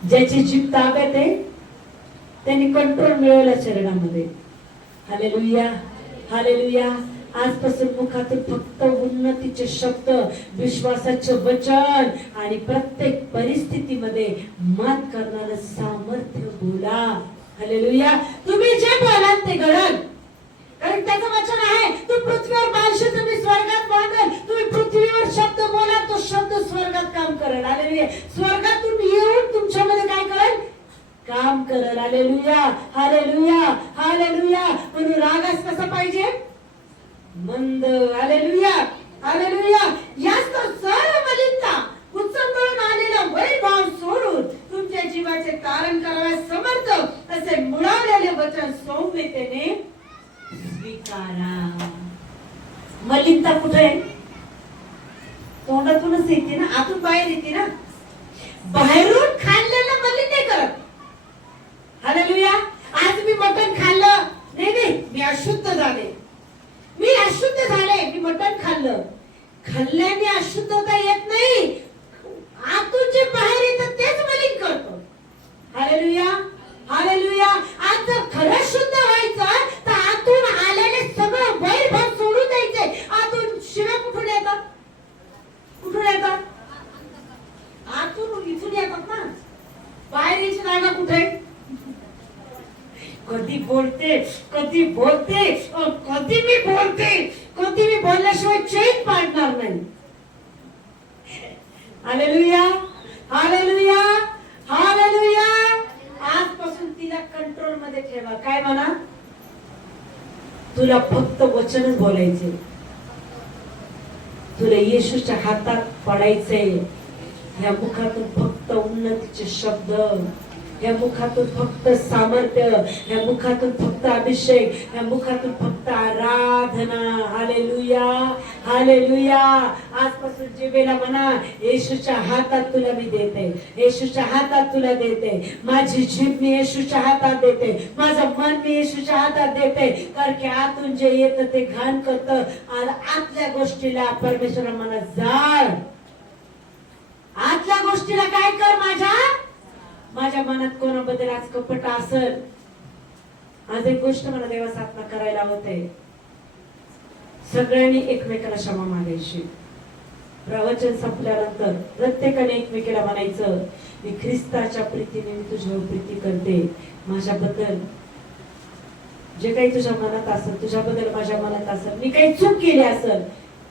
ज्याची जीभ ताब्यात आहे त्यांनी कंट्रोल मिळवला शरीरामध्ये. Hallelujah, hallelujah. आजपासून मुखातून फक्त उन्नतीचे शब्द, विश्वासाचे वचन आणि प्रत्येक परिस्थितीमध्ये मात करणारं सामर्थ्य बोला. हालेलुया. तुम्ही जे बोलाल ते घडल, कारण त्याचं वचन आहे, तू पृथ्वीवर बांधशील तर मी स्वर्गात बांधेल. तुम्ही पृथ्वीवर शब्द बोला, तो शब्द स्वर्गात काम करेल. हालेलुया. स्वर्गातून येऊन तुमच्यामध्ये काय करेल? काम करेल. Hallelujah, hallelujah, hallelujah. म्हणून रागास कसा पाहिजे? मंद. Hallelujah, hallelujah. याच तो सर्व मलिनता उचंबळून आलेला वैभव सोडून तुमच्या जीवाचे तारण कराव्यास समर्थ असे मुळावलेले वचन सौम्यतेने स्वीकारा. मलिनता कुठे आहे? तोंडातूनच येते ना, आतून बाहेर येते ना. बाहेरून खाल्लेलं मलिन नाही करत. हालेलुया. आज मी मटण खाल्लं, नाही, मी अशुद्ध झाले, मी अशुद्ध झाले, मी मटण खाल्लं. खाल्ल्याने अशुद्धता येत नाही, आतून जे बाहेर येतं तेच मलिन करतो. Hallelujah, hallelujah. आज जर खरं शुद्ध व्हायचं तर आतून आलेले सगळं वैभव सोडून द्यायचे. आतून शिव्या कुठून येतात? कुठून येतात? आतून इथून येतात ना. बाहेर यायची जागा कुठे? कधी बोलते, कधी बोलते, कधी मी बोलते, कधी मी बोलल्याशिवाय चैन पाडणार नाही. Hallelujah, hallelujah, hallelujah. आजपासून तिला कंट्रोल मध्ये ठेवा. काय म्हणा? तुला फक्त वचनच बोलायचे, तुला येशूच्या हातात पडायचंय. या मुखातून फक्त उन्नतीचे शब्द, या मुखातून फक्त सामर्थ्य, या मुखातून फक्त अभिषेक, या मुखातून फक्त आराधना. Hallelujah, hallelujah. आजपासून जिभेला म्हणा, येशूच्या हातात तुला मी देते, येशूच्या हातात तुला देते. माझी जीभ मी येशूच्या हातात देते, माझं मन मी येशूच्या हातात देते. कारण की आतून जे येतं ते घाण करतं. आतल्या गोष्टीला परमेश्वरा म्हणा जाळ. आतल्या गोष्टीला काय कर? माझ्या मनात कोणाबद्दल आज कपट असेल, आज एक गोष्ट मला देवा साधना करायला होते. सगळ्यांनी एकमेकाला क्षमा मागायची. प्रवचन संपल्यानंतर प्रत्येकाने एकमेकाला म्हणायचं, मी ख्रिस्ताच्या प्रीतीने मी तुझ्यावर प्रीती करते. माझ्याबद्दल जे काही तुझ्या मनात असेल, तुझ्याबद्दल माझ्या मनात असेल, मी काही चूक केली असेल,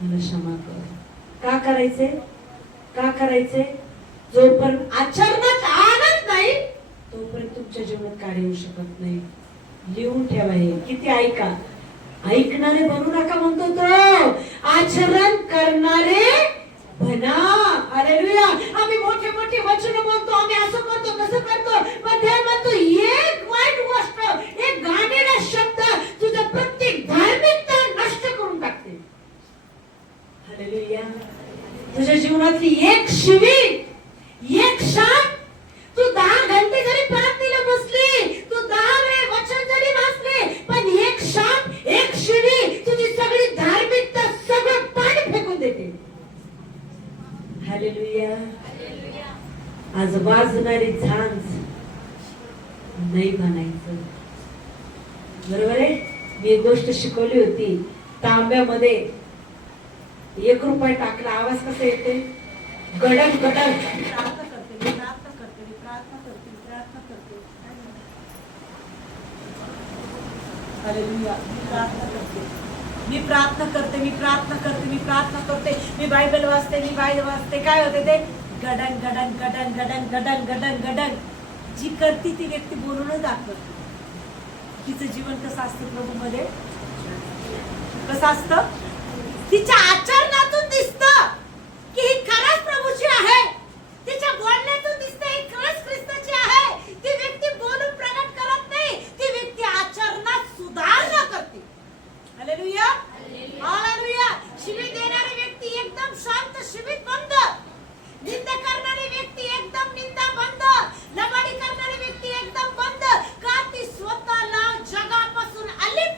मला क्षमा कर. का करायचे? का करायचे? जोपर्यंत आचरणात आणत नाही तोपर्यंत तुमच्या जीवनात कार्य होऊ शकत नाही. लिहून ठेवा हे. किती ऐका. ऐकणारे बनू नका म्हणतो तो, आचरण करणारे बना. हालेलुया. आम्ही मोठे मोठे वचन बोलतो, आम्ही असं करतो, कसं करतो, पण देव म्हणतो एक वाईट गोष्ट, एक घाणेरडा शब्द तुझं प्रत्येक धार्मिकता नष्ट करून टाकते. हालेलुया. तुझ्या जीवनातली एक शिवी, एक क्षण, तू 10 घंटे जरी प्रार्थनेला बसली, तू 10 वेळ वचन जरी वाचले, पण एक क्षण, एक शिवी तुझी सगळी धार्मिकता सगळं पाणी फेकून देते. हालेलुया. आज वाजणारी झांज नाही म्हणायचं. बरोबर आहे. मी एक गोष्ट शिकवली होती. तांब्यामध्ये 1 रुपया टाकला, आवाज कसा येते? गडग गडग. प्रार्थना करते, मी प्रार्थना करते, मी प्रार्थना करते, मी प्रार्थना करते. हालेलुया. मी प्रार्थना करते, मी प्रार्थना करते, मी प्रार्थना करते, मी प्रार्थना करते, मी बायबल वाचते, मी बायबल वाचते. काय होते ते? गडन गडन गडन गडन गडन गडन गडन. जी करती ती व्यक्ती बोलूनच दाखवते. तिचं जीवन कसं असतं प्रभू मध्ये? कसं असतं? तिच्या आचरणातून दिसतं की ही खरंच प्रभूची आहे. तिच्या बोलण्यातून दिसतं ही खरंच ख्रिस्ताची आहे. ती व्यक्ती बोलून प्रगट करत नाही, ती व्यक्ती आचरणात सुधारणा करते. Hallelujah, hallelujah. शिवी देणारी व्यक्ती एकदम शांत, शिवीत बंद. निंदा करणारी व्यक्ती एकदम निंदा बंद. लबाडी करणारी व्यक्ती एकदम बंद. का? ती स्वतःला जगापासून अलिप्त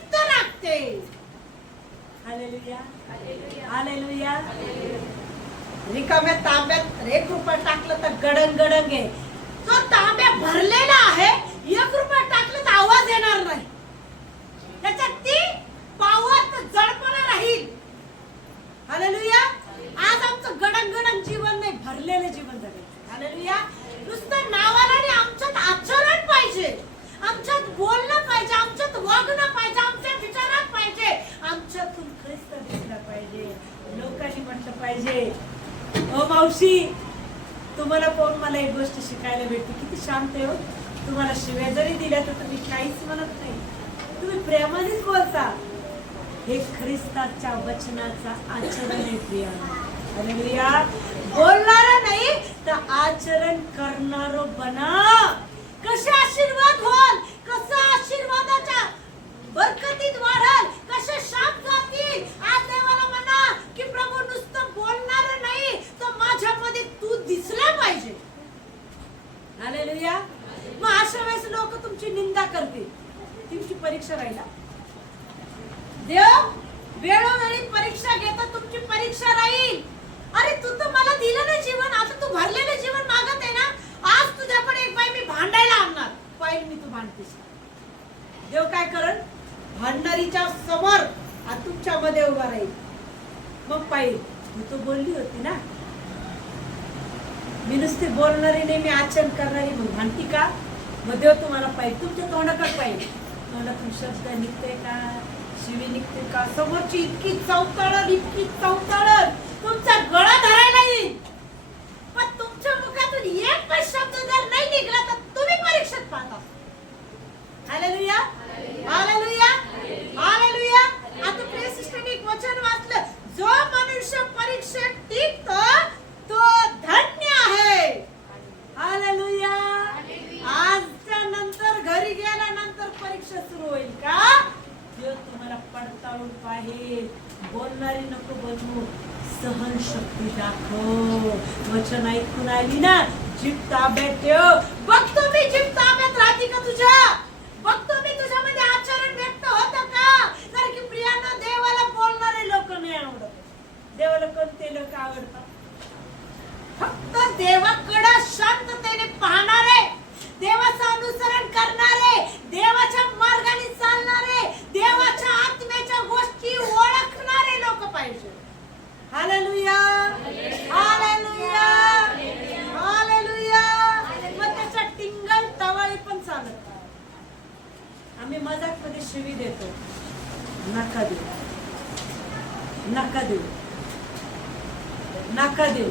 हालेलुया हालेलुया. रिकाम्या तांब्यात 1 रुपया टाकलं तर गडंग गडंग आहे. जो तांब्या भरलेला आहे 1 रुपया टाकलं तर आवाज येणार नाही. त्याच्यात ती पावत जळपणा राहील. हालेलुया. आज आमचं गडंग गडंग जीवन नाही, भरलेलं जीवन जगायचं. हालेलुया. नुसतं नावाला नाही, आमच्यात आचरण पाहिजे, आमच्यात बोलणं पाहिजे, आमच्यात वागणं पाहिजे, आमच्या विचारात पाहिजे, आमच्यातून ख्रिस्त दिसला पाहिजे. लोकांनी म्हटलं पाहिजे, ओ मावशी तुम्हाला पाहून मला एक गोष्ट शिकायला भेटते, किती शांत आहे हो. तुम्हाला शिव्या जरी दिल्या तर तुम्ही काहीच म्हणत नाही, तुम्ही प्रेमानेच बोलता. हे ख्रिस्ताच्या वचनाचा आचरण आहे प्रिया. हालेलुया. बोलणारा नाही तर आचरण करणारो बना. कसे आशीर्वाद होल, कसं आशीर्वादाच्या बरकतीत वाढल, कसे शाप जातील. आज देवाला म्हणा की प्रभू नुसतं बोलणार नाही तर माझ्यामध्ये तू दिसला पाहिजे. हालेलुया. मग अशा वेळेस लोक तुमची निंदा करतील, तुमची परीक्षा राहिला. देव वेळोवेळी परीक्षा घेता, तुमची परीक्षा राहील. अरे तू तर मला दिलं ना जीवन, आता तू भरलेलं जीवन मागत आहे ना. आज तुझ्याकडे एक बाई मी भांडायला आणणार, पाहिजे मी तू भांडतेस. देव काय करल, भांडणारीच्या समोर तुमच्या मध्ये उभा राहील. मग पाहिजे तू तो बोलली होती ना, मी नुसते बोलणारी नाही, मी आचरण करणारी. मग भांडती का? मग देव तुम्हाला पाहिजे, तुमच्या तोंडाकडे पाहिजे. तोंडातून शब्द निघते का, शिवी निघते का? समोरची इतकी चौताळण, इतकी चौताळण तुमचा गळा धरायला येईल. पण तुमच्या मुखातून एक पण शब्द जर नाही निघला तर तुम्ही परीक्षेत पाहता. Hallelujah hallelujah hallelujah. आता प्रिय सिस्टरने एक वचन वाचलं, जो मनुष्य परीक्षेत टिकतो तो धन्य आहे. हालेलुया. आजच्या नंतर घरी गेल्यानंतर परीक्षा सुरू होईल का? देव तुम्हाला पडताळून पाहिजे. बोलणारी नको बनवू, सहन शक्ती दाखव. वचन ऐकून आली ना, जीभ ताब्यात ठेव. बघतो मी जीभ ताब्यात राहते का तुझ्या, बघतो मी तुझ्यामध्ये आचरण व्यक्त होतं का. कारण की प्रियांना देवाला बोलणारे लोक नाही आवडत. देवाला कोणते लोक आवडतात? फक्त देवाकडे शांततेने पाहणारे, देवाचं अनुसरण करणारे, देवाच्या मार्गाने चालणारे, देवाच्या आत्म्याच्या गोष्टी ओळखणारे लोक पाहिजे. Hallelujah hallelujah hallelujah. मग त्याच्या टिंगल टवाळी पण चालत. आम्ही मजाक मध्ये शिवी देतो, नका देऊ नका देऊ नका देऊ.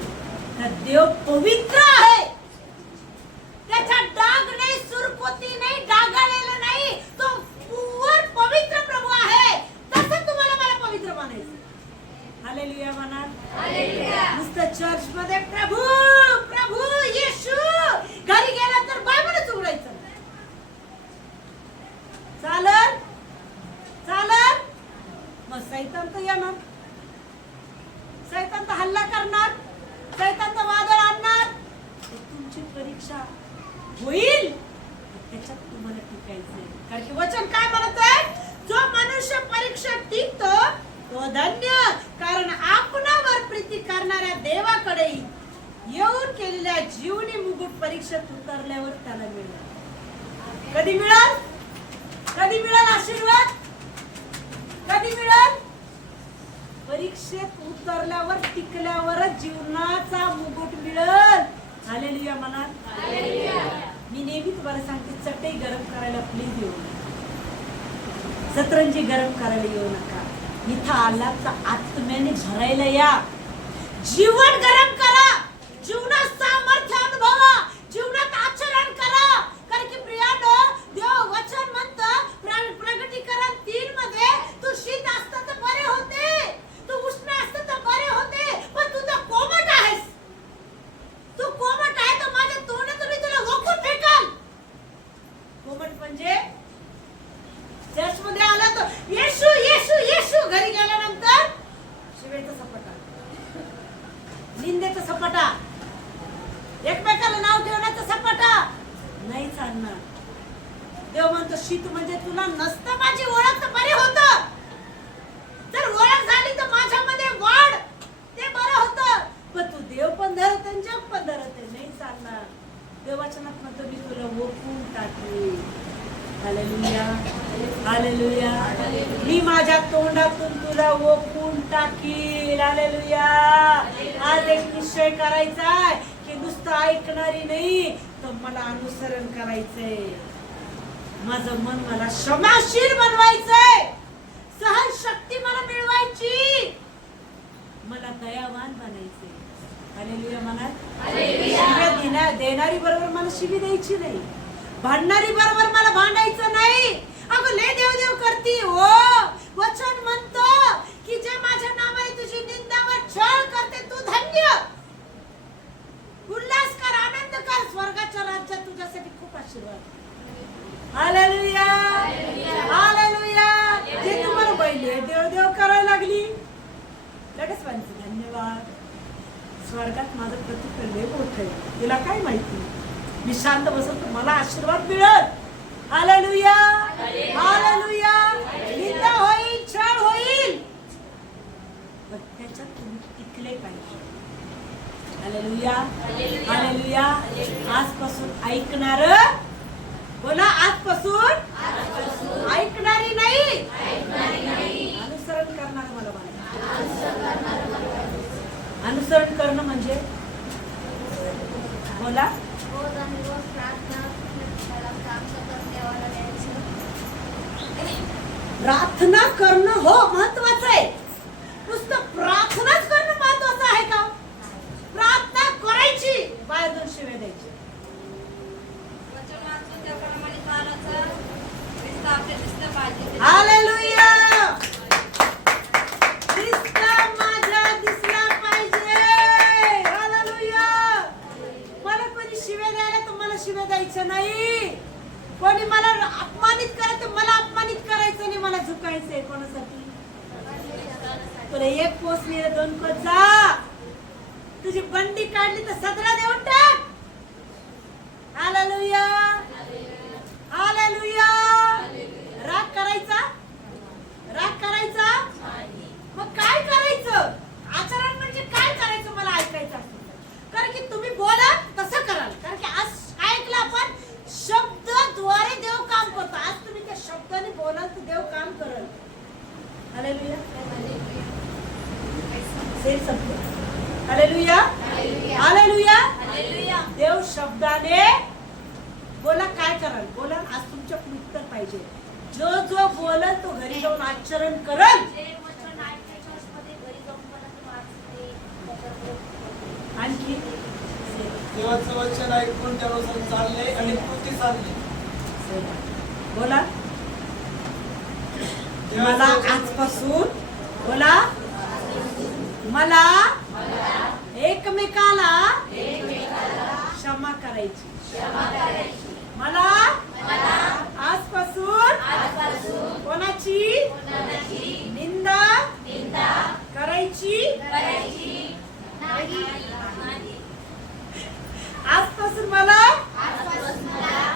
तर देव पवित्र आहे, त्याचा डाग नाही, सुरकुती नाही, डागाळलेला नाही. तो पूर्ण पवित्र प्रभू आहे. तसं तुम्हाला मला पवित्र मानायचं. हालेलुया म्हणा. नुसतं चर्च मध्ये प्रभू प्रभू येशू, घरी गेला तर बायबलच उघडायचं. चालल चालल. मग सैतान तर येणार, सैतान तर हल्ला करणार, सैतान तर वादळ आणणार. तुमची परीक्षा होईल, त्याच्यात तुम्हाला टिकायचंय. कारण की वचन काय म्हणत आहे, जो मनुष्य परीक्षेत टिकतो तो धन्य, कारण आपणावर प्रीती करणाऱ्या देवाकडे येऊन केलेल्या जीवनी मुकुट परीक्षेत उतरल्यावर त्याला मिळेल. कधी मिळेल? कधी मिळेल आशीर्वाद? कधी मिळेल? परीक्षेत उतरल्यावर, टिकल्यावरच जीवनाचा मुकुट मिळेल. हालेलुया म्हणा. मी नेहमी तुम्हाला सांगते, चटई गरम करायला प्लीज येऊ नका, सतरंजी गरम करायला येऊ नका. इथं आला तर आत्म्याने भरायला या. जीवन गरम करा, जीवनात सामर्थ्य अनुभवा, जीवनात आचरण करा. कारण की प्रियानं देव वचन म्हणतं प्रगटीकरण 3 मध्ये, तू शीत असतं तर बरे होते, तू उष्ण असतं तर बरे होते, पण तू तर कोमट आहेस. तू कोमट आहे तर माझ्या तोंडातून मी तुला रोखून फेकाल. कोमट म्हणजे चर्च मध्ये आला तर येशू येशू येशू, घरी गेल्यानंतर शिवेचा सपाटा, निंदेचा सपाटा, एकमेकाला नाव ठेवण्याचा सपाटा नाही चालणार. देव म्हणतो शीत म्हणजे तुला नसतं माझी ओळख तर बरे होतं. जर ओळख झाली हालेलुया. मी माझ्या तोंडातून तुला ओपून टाकील. हालेलुया. आज एक निश्चय करायचा आहे की नुसतं ऐकणारी नाही तर मला अनुसरण करायचंय. माझं मन मला क्षमाशील बनवायचंय. सहन शक्ती मला मिळवायची. मला दयावान बनायचंय. हालेलुया म्हणा. शिव्या देणारी बरोबर मला शिवी द्यायची नाही. भांडणारी बरोबर मला भांडायचं नाही. अगं लय देव करती हो. वचन म्हणतो की जे माझ्या नावाने तुझी निंदा व छळ करते तू धन्य. उल्हास कर, आनंद कर. स्वर्गाच्या राज्यात तुझ्यासाठी खूप आशीर्वाद. हालेलुया. हालेलुया. जे तुम्हाला पहिले देव करायला लागली लगेच म्हणते धन्यवाद. स्वर्गात माझं प्रतिफळ लय मोठं आहे. तिला काय माहिती मी शांत बसत मला आशीर्वाद मिळेल. हालेलुया. हालेलुया. निंदा होईल, छळ होईल, पण त्याच्यात तुम्ही टिकले पाहिजे. हालेलुया. हालेलुया. आजपासून ऐकणार, बोला आजपासून ऐकणारी नाही अनुसरण करणार. मला अनुसरण करणं म्हणजे बोला प्रार्थना करणं. हो महत्वाचं आहे. नुसतं प्रार्थनाच करणं महत्वाचं आहे का? प्रार्थना करायची, बाहेर दोन शिव्या द्यायची. हालेलुया. दिसला माझ्या दिसला पाहिजे. हालेलुया. मला कोणी शिव्या द्यायला तर मला शिव्या द्यायचं नाही. कोणी मला अपमानित करायचं तर मला अपमानित करायचं नाही. मला झुकायचंय कोणासाठी? तुला एक पोस लिहिलं दोन कोस जा. तुझी बंडी काढली तर 17 देऊन टाक. हालेलुया. हालेलुया. राग करायचा, राग करायचा, मग काय करायचं? आचरण म्हणजे काय करायचं मला ऐकायचं असतं. कारण की तुम्ही बोला तसं कराल. कारण की आज ऐकलं आपण शब्दाद्वारे देव काम करतो. आज तुम्ही त्या शब्दाने बोलाल तर देव काम करल. हालेलुया. हालेलुया. हालेलुया. देव शब्दाने बोला काय कराल. बोला आज तुमच्या उत्तर पाहिजे. जो बोलल तो घरी जाऊन आचरण करल. आणखी देवाचं वचन ऐकून त्यानुसार चालले आणि कृती चालली. बोला मला आजपासून, बोला मला एकमेकाला क्षमा करायची. मला आजपासून कोणाची निंदा करायची आजपासून मला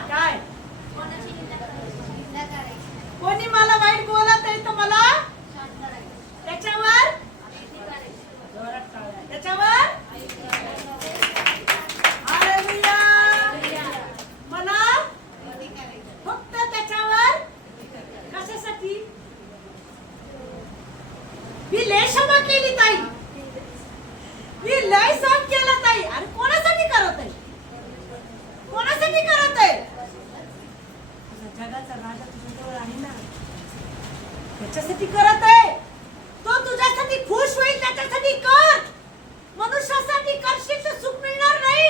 काय कोणी मला वाईट बोलत आहे तर मला त्याच्यावर हालेलुया. मला फक्त त्याच्यावर कशासाठी? मी लय क्षमा केली ताई, मी लय सहन केलं ताई. आणि कोणासाठी करत आहे? कोणासाठी करत आहे? जगाचा राजा तुझ्याजवळ आहे ना, त्याच्यासाठी करत आहे. तो तुझ्यासाठी खुश होईल त्याच्यासाठी कर. मनुष्यासाठी करशील तर सुख मिळणार नाही.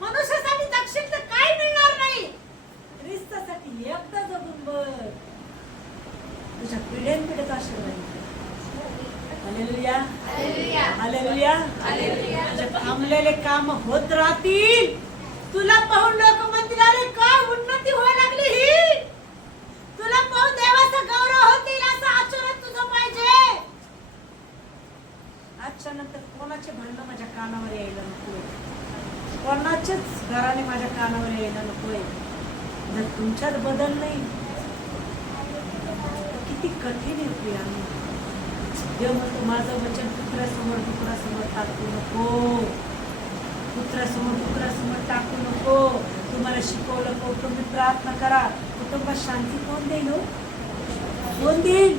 मनुष्यासाठी जगशील तर काय मिळणार नाही. ख्रिस्तासाठी एकदा जगून बघ, तुझ्या पिढ्यानपिढ्यात आशीर्वाद. हालेलुया. हालेलुया. तुझे थांबलेले काम होत राहतील. तुला पाहून लोक म्हणतील अरे काय उन्नती व्हायला लागली ही. तुला पाहून देवाचा गौरव होतील. असं आचरण तुझं पाहिजे. आजच्या नंतर कोणाचे भांडण माझ्या कानावर यायला नकोय. कोणाच्याच घराने माझ्या कानावर यायला नकोय. जर तुमच्यात बदल नाही किती कठीण आहे प्रियांनो. देव म्हणतो माझं वचन पुत्रासमोर टाकू नको. पुत्रासमोर टाकू नको. तुम्हाला शिकवलं कौटुंबिक प्रार्थना करा. कुटुंबात शांती कोण देईल? कोण देईल?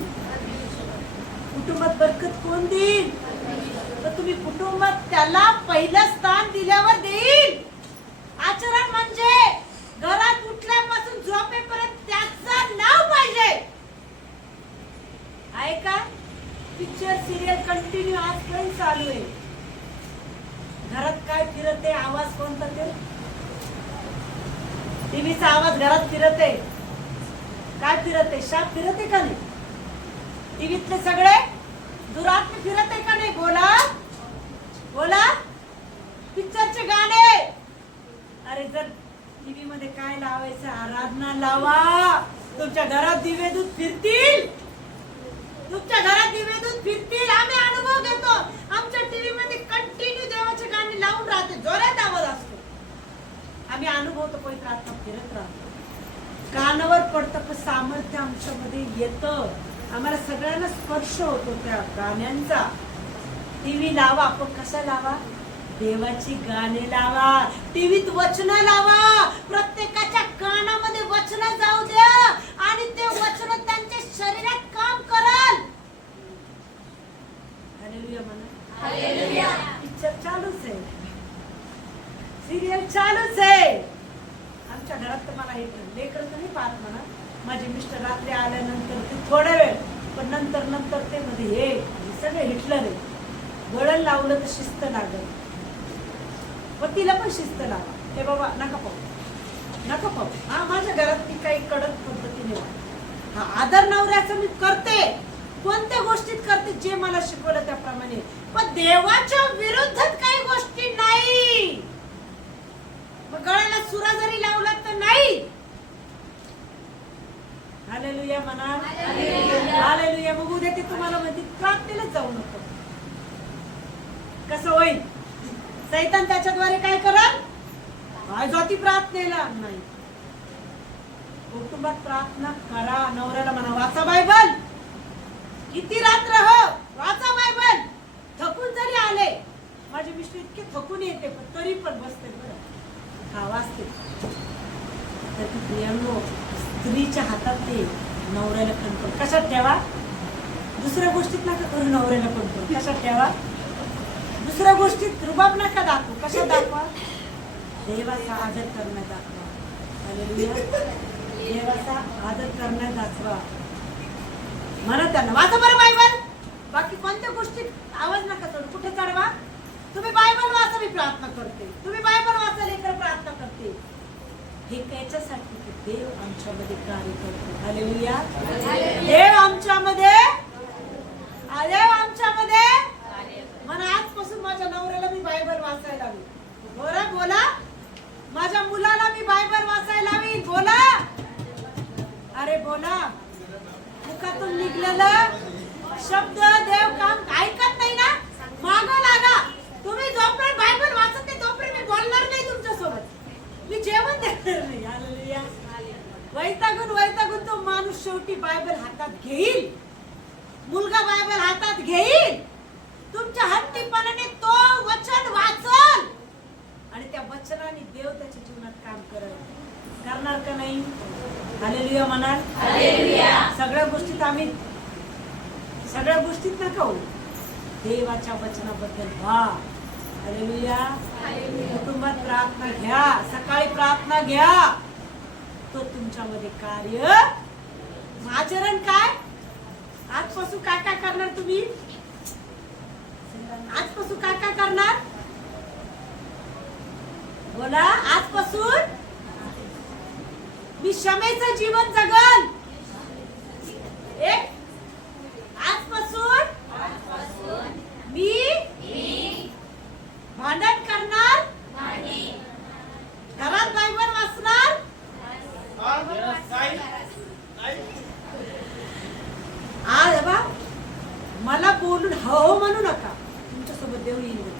कुटुंबात बरकत कोण देईल? तर तुम्ही कुटुंबात त्याला पहिलं स्थान दिल्यावर देईल. आचरण म्हणजे घरात उठल्यापासून झोपेपर्यंत त्याचं नाव पाहिजे. आहे का? पिक्चर सिरियल कंटिन्यू आजपर्यंत चालू आहे. घरात काय फिरते? आवाज कोणता? ते टीव्हीचा आवाज घरात फिरते. काय फिरते? शाप फिरते का नाही? टीव्हीतले सगळे दुरात्मे फिरते का नाही? बोला बोला. पिक्चरचे गाणे. अरे जर टीव्ही मध्ये काय लावायचं? आराधना लावा. तुमच्या घरात दिवे दूध फिरतील. तुमच्या घरात दिवे दूध फिरतील. आम्ही अनुभव घेतो. आमच्या टीव्ही मध्ये कंटिन्यू देवाचे गाणे लावून राहते. जोरात आवाज असतो. आम्ही अनुभवतो. पवित्र आत्मा फिरत राहतो. कानावर पडतं पण सामर्थ्य आमच्यामध्ये येतं. आम्हाला सगळ्यांना स्पर्श होतो त्या गाण्यांचा. टीव्ही लावा. आपण कसा लावा? देवाची गाणे लावा. टीव्हीत वचन लावा. प्रत्येकाच्या कानामध्ये वचन जाऊ द्या आणि ते वचन त्यांच्या शरीरात काम करल. हालेलुया म्हणा. हालेलुया. पिक्चर चालूच आहे. सिरियल चालूच आहे. आमच्या घरात तर मला हे लेकरं तर नाही पाहत म्हणा. माझे मिस्टर रात्री आल्यानंतर ते थोडा वेळ पण नंतर ते मध्ये हे सगळे हिटलर आहे. वळण लावलं तर शिस्त लागल. पण तिला पण शिस्त लावा. हे बाबा नका पाहू. हा माझ्या घरात मी काही कडक पद्धतीने हा आदर नवऱ्याचं मी करते. कोणत्या गोष्टीत करते? जे मला शिकवलं त्याप्रमाणे. पण देवाच्या विरुद्धात काही गोष्टी नाही. मग गळ्याला सुरा जरी लावला तर नाही. हालेलुया म्हणा. हालेलुया. मग उद्या ते तुम्हाला म्हणते प्रार्थनेला जाऊ नको. कसं होईल? सैतान त्याच्याद्वारे काय करल? काय जाती प्रार्थनेला नाही. कुटुंबात प्रार्थना करा. नवऱ्याला म्हणा वाचा बायबल. किती रात्र हो वाचा बायबल. थकून जरी आले. माझे मिस्टर इतके थकून येते पण तरी पण बसते. बरं हा वाचते. तर प्रियांनो स्त्रीच्या हातात ते नवऱ्याला कंट्रोल कशात ठेवा? दुसऱ्या गोष्टीत नका करू. नवऱ्याला कंट्रोल कशात ठेवा? दुसऱ्या गोष्टीत रुबाब नका दाखवू. कशात दाखवा? देवाचा आदर करण्यात दाखवा. हालेलुया. देवाचा आदर करण्यात दाखवा. म्हणा त्यांना वाचा बरं बायबल. बाकी कोणत्या गोष्टीत आवाज नका करू. कुठे चढवा? तुम्ही बायबल वाचा मी प्रार्थना करते. तुम्ही बायबल वाचा लेकर प्रार्थना करते. हे त्याच्यासाठी की देव आमच्यामध्ये कार्य करतो. हालेलुया. देव आमच्यामध्ये म्हणा आजपासून माझ्या नवऱ्याला मी बायबल वाचायला लावी. बरं बोला. माझ्या मुलाला मी बायबल वाचायला लावी. बोला. अरे बोला. मुखातून निघलेलं शब्द देव काम ऐकत नाही ना. मागं लागा. तुम्ही जोपर्यंत बायबल वाचत नाही तोपर्यंत मी बोलणार नाही तुमच्यासोबत. मी जेवण देणार नाही. हालेलुया. वैतागून तो माणूस शेवटी बायबल हातात घेईल. मुलगा बायबल हातात घेईल. तुमच्या हट्टीपणाने तो वचन वाचल आणि त्या वचनाने देव त्याच्या जीवनात काम करणार का नाही? हालेलुया म्हणाल. सगळ्या गोष्टीत नका हो. देवाच्या वचनाबद्दल व्हा. हालेलुया. कुटुंबात प्रार्थना घ्या. सकाळी प्रार्थना घ्या. तो तुमच्यामध्ये कार्य. आचरण काय? आजपासून काय काय करणार तुम्ही? आजपासून काय काय करणार? बोला. आजपासून मी क्षमेचं जीवन जगल. एक आजपासून मी भांडण करणार. घरात बायबल वाचणार. मला बोलून हो म्हणू नका. तुमच्यासोबत देव येईल.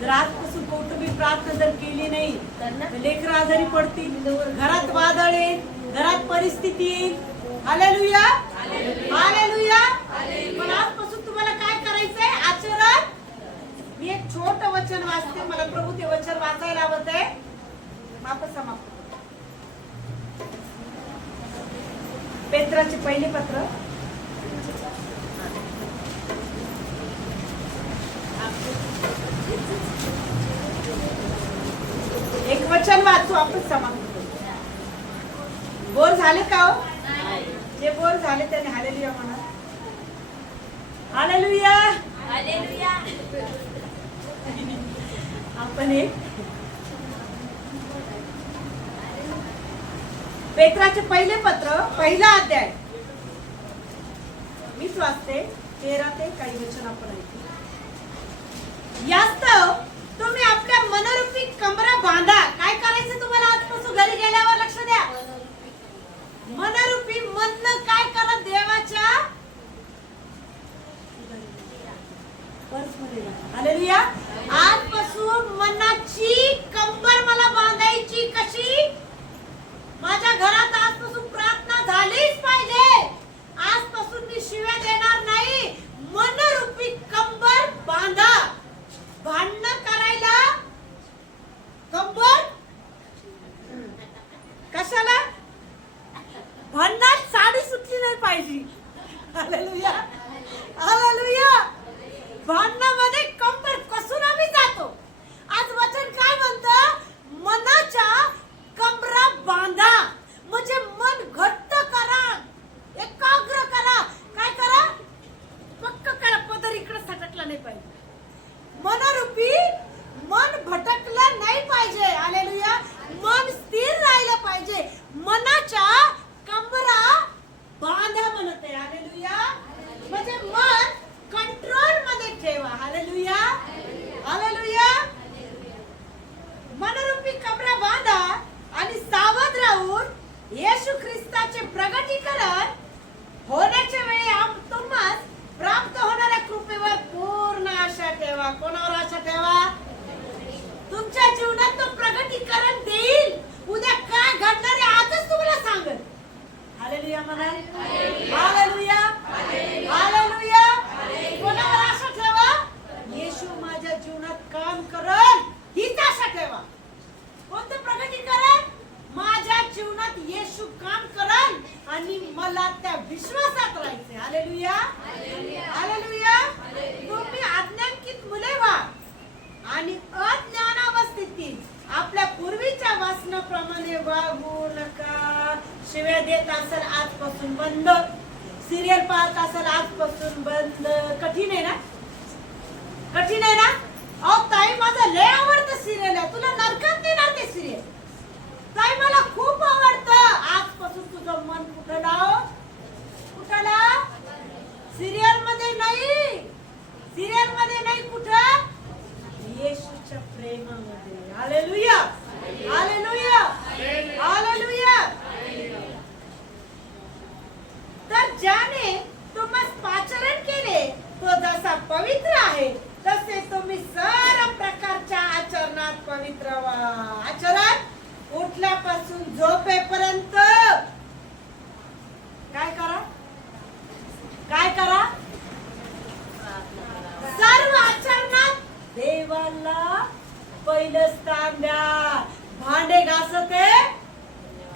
जर आजपासून कौटुंबिक प्रार्थना जर केली नाही तर लेकरं आजारी पडतील. घरात वादळ येईल. घरात परिस्थिती येईल. हालेलुया. हालेलुया. पण आजपासून तुम्हाला काय करायचंय? आचरण. मी एक छोट वचन वाचते. मला प्रभू ते वचन वाचायला आवडत आहे. समाप्त. पेत्राचे पहिले पत्र एक वचन वाचू आपण समाप्त करू. बोर झाले का हो? जे बोर झाले त्याने हालेलुया म्हणा. हालेलुया. आपण एक पेत्राचे पहिले पत्र पहिला अध्याय मीच वाचते 13 ते काही वचन आपण ऐकू. यास्तव तुम्ही आपल्या मनरूपी कमरा बांधा. काय करायचं तुम्हाला आजपासून घरी गेल्यावर लक्ष द्या. मनरूपी मन काय करा देवाच्या हालेलुया. आजपासून मनाची कंबर मला बांधायची कशी. माझ्या घरात आजपासून प्रार्थना झालीच पाहिजे. आजपासून मी शिव्या देणार नाही. मनरूपी कंबर बांधा. भांडण करायला कंबर कशाला. भांडणात साडी सुटली नाही पाहिजे. हालेलुया. हालेलुया. भांडणामध्ये कंबर कसून आम्ही जातो. आज वचन काय म्हणतं. मनाच्या कंबरा बांधा. म्हणजे मन घट्ट करा. एकाग्र करा. काय करा. पक्क करा. पदर इकडे सटकला नाही पाहिजे. मनरूपी मन भटकलं नाही पाहिजे. हालेलुया. मन स्थिर राहिलं पाहिजे. मनाच्या कंबरा बांधा म्हणत आहे. हालेलुया. म्हणजे मन कंट्रोल मध्ये ठेवा. हालेलुया. हालेलुया. मनरूपी कंबरा बांधा आणि सावध राहून येशू ख्रिस्ताचे प्रगटीकरण होण्याच्या वेळी तुम्हाला प्राप्त होणाऱ्या कृपेवर पूर्ण आशा ठेवा. कोणावर आशा ठेवा. तुमच्या जीवनात तो प्रगटीकरण देईल. उद्या काय घडणार आहे आजच तुम्हाला सांगेल. हालेलुया म्हणा. हालेलुया. हालेलुया. कोणावर आशा ठेवा. येशू माझ्या जीवनात काम करेल हीच आशा ठेवा. कोणतं प्रगटीकरण. माझ्या जीवनात येशू काम करेल आणि मला त्या विश्वासात राहायचे. हालेलुया. हालेलुया. तुम्ही आज्ञांकित मुले व्हा आणि अज्ञानावस्थेतील आपल्या पूर्वीच्या वासनाप्रमाणे वागू नका. शिव्या देत असेल आजपासून बंद. सिरियल पाहत असेल आजपासून बंद. कठीण आहे ना. कठीण आहे ना. अहो ताई माझं लय आवडतं सिरियल आहे. तुला नरकात देणार ते सिरियल. ताई मला खूप आवडतं. आजपासून तुझं मन कुठं लाव. कुठं लाव. सिरियल मध्ये नाही. सिरियल मध्ये नाही. कुठं. येशूच्या प्रेमामध्ये. हालेलुया. हालेलुया. हालेलुया. तर ज्याने तुम्हाला पाचारण केले तो जसा पवित्र आहे तसे तुम्ही सर्व प्रकारच्या आचरणात पवित्र व्हा. आचरण उठल्यापासून झोपेपर्यंत काय करा. काय करा. सर्व आचरणात देवाला पहिलं स्थान द्या. भांडे घासते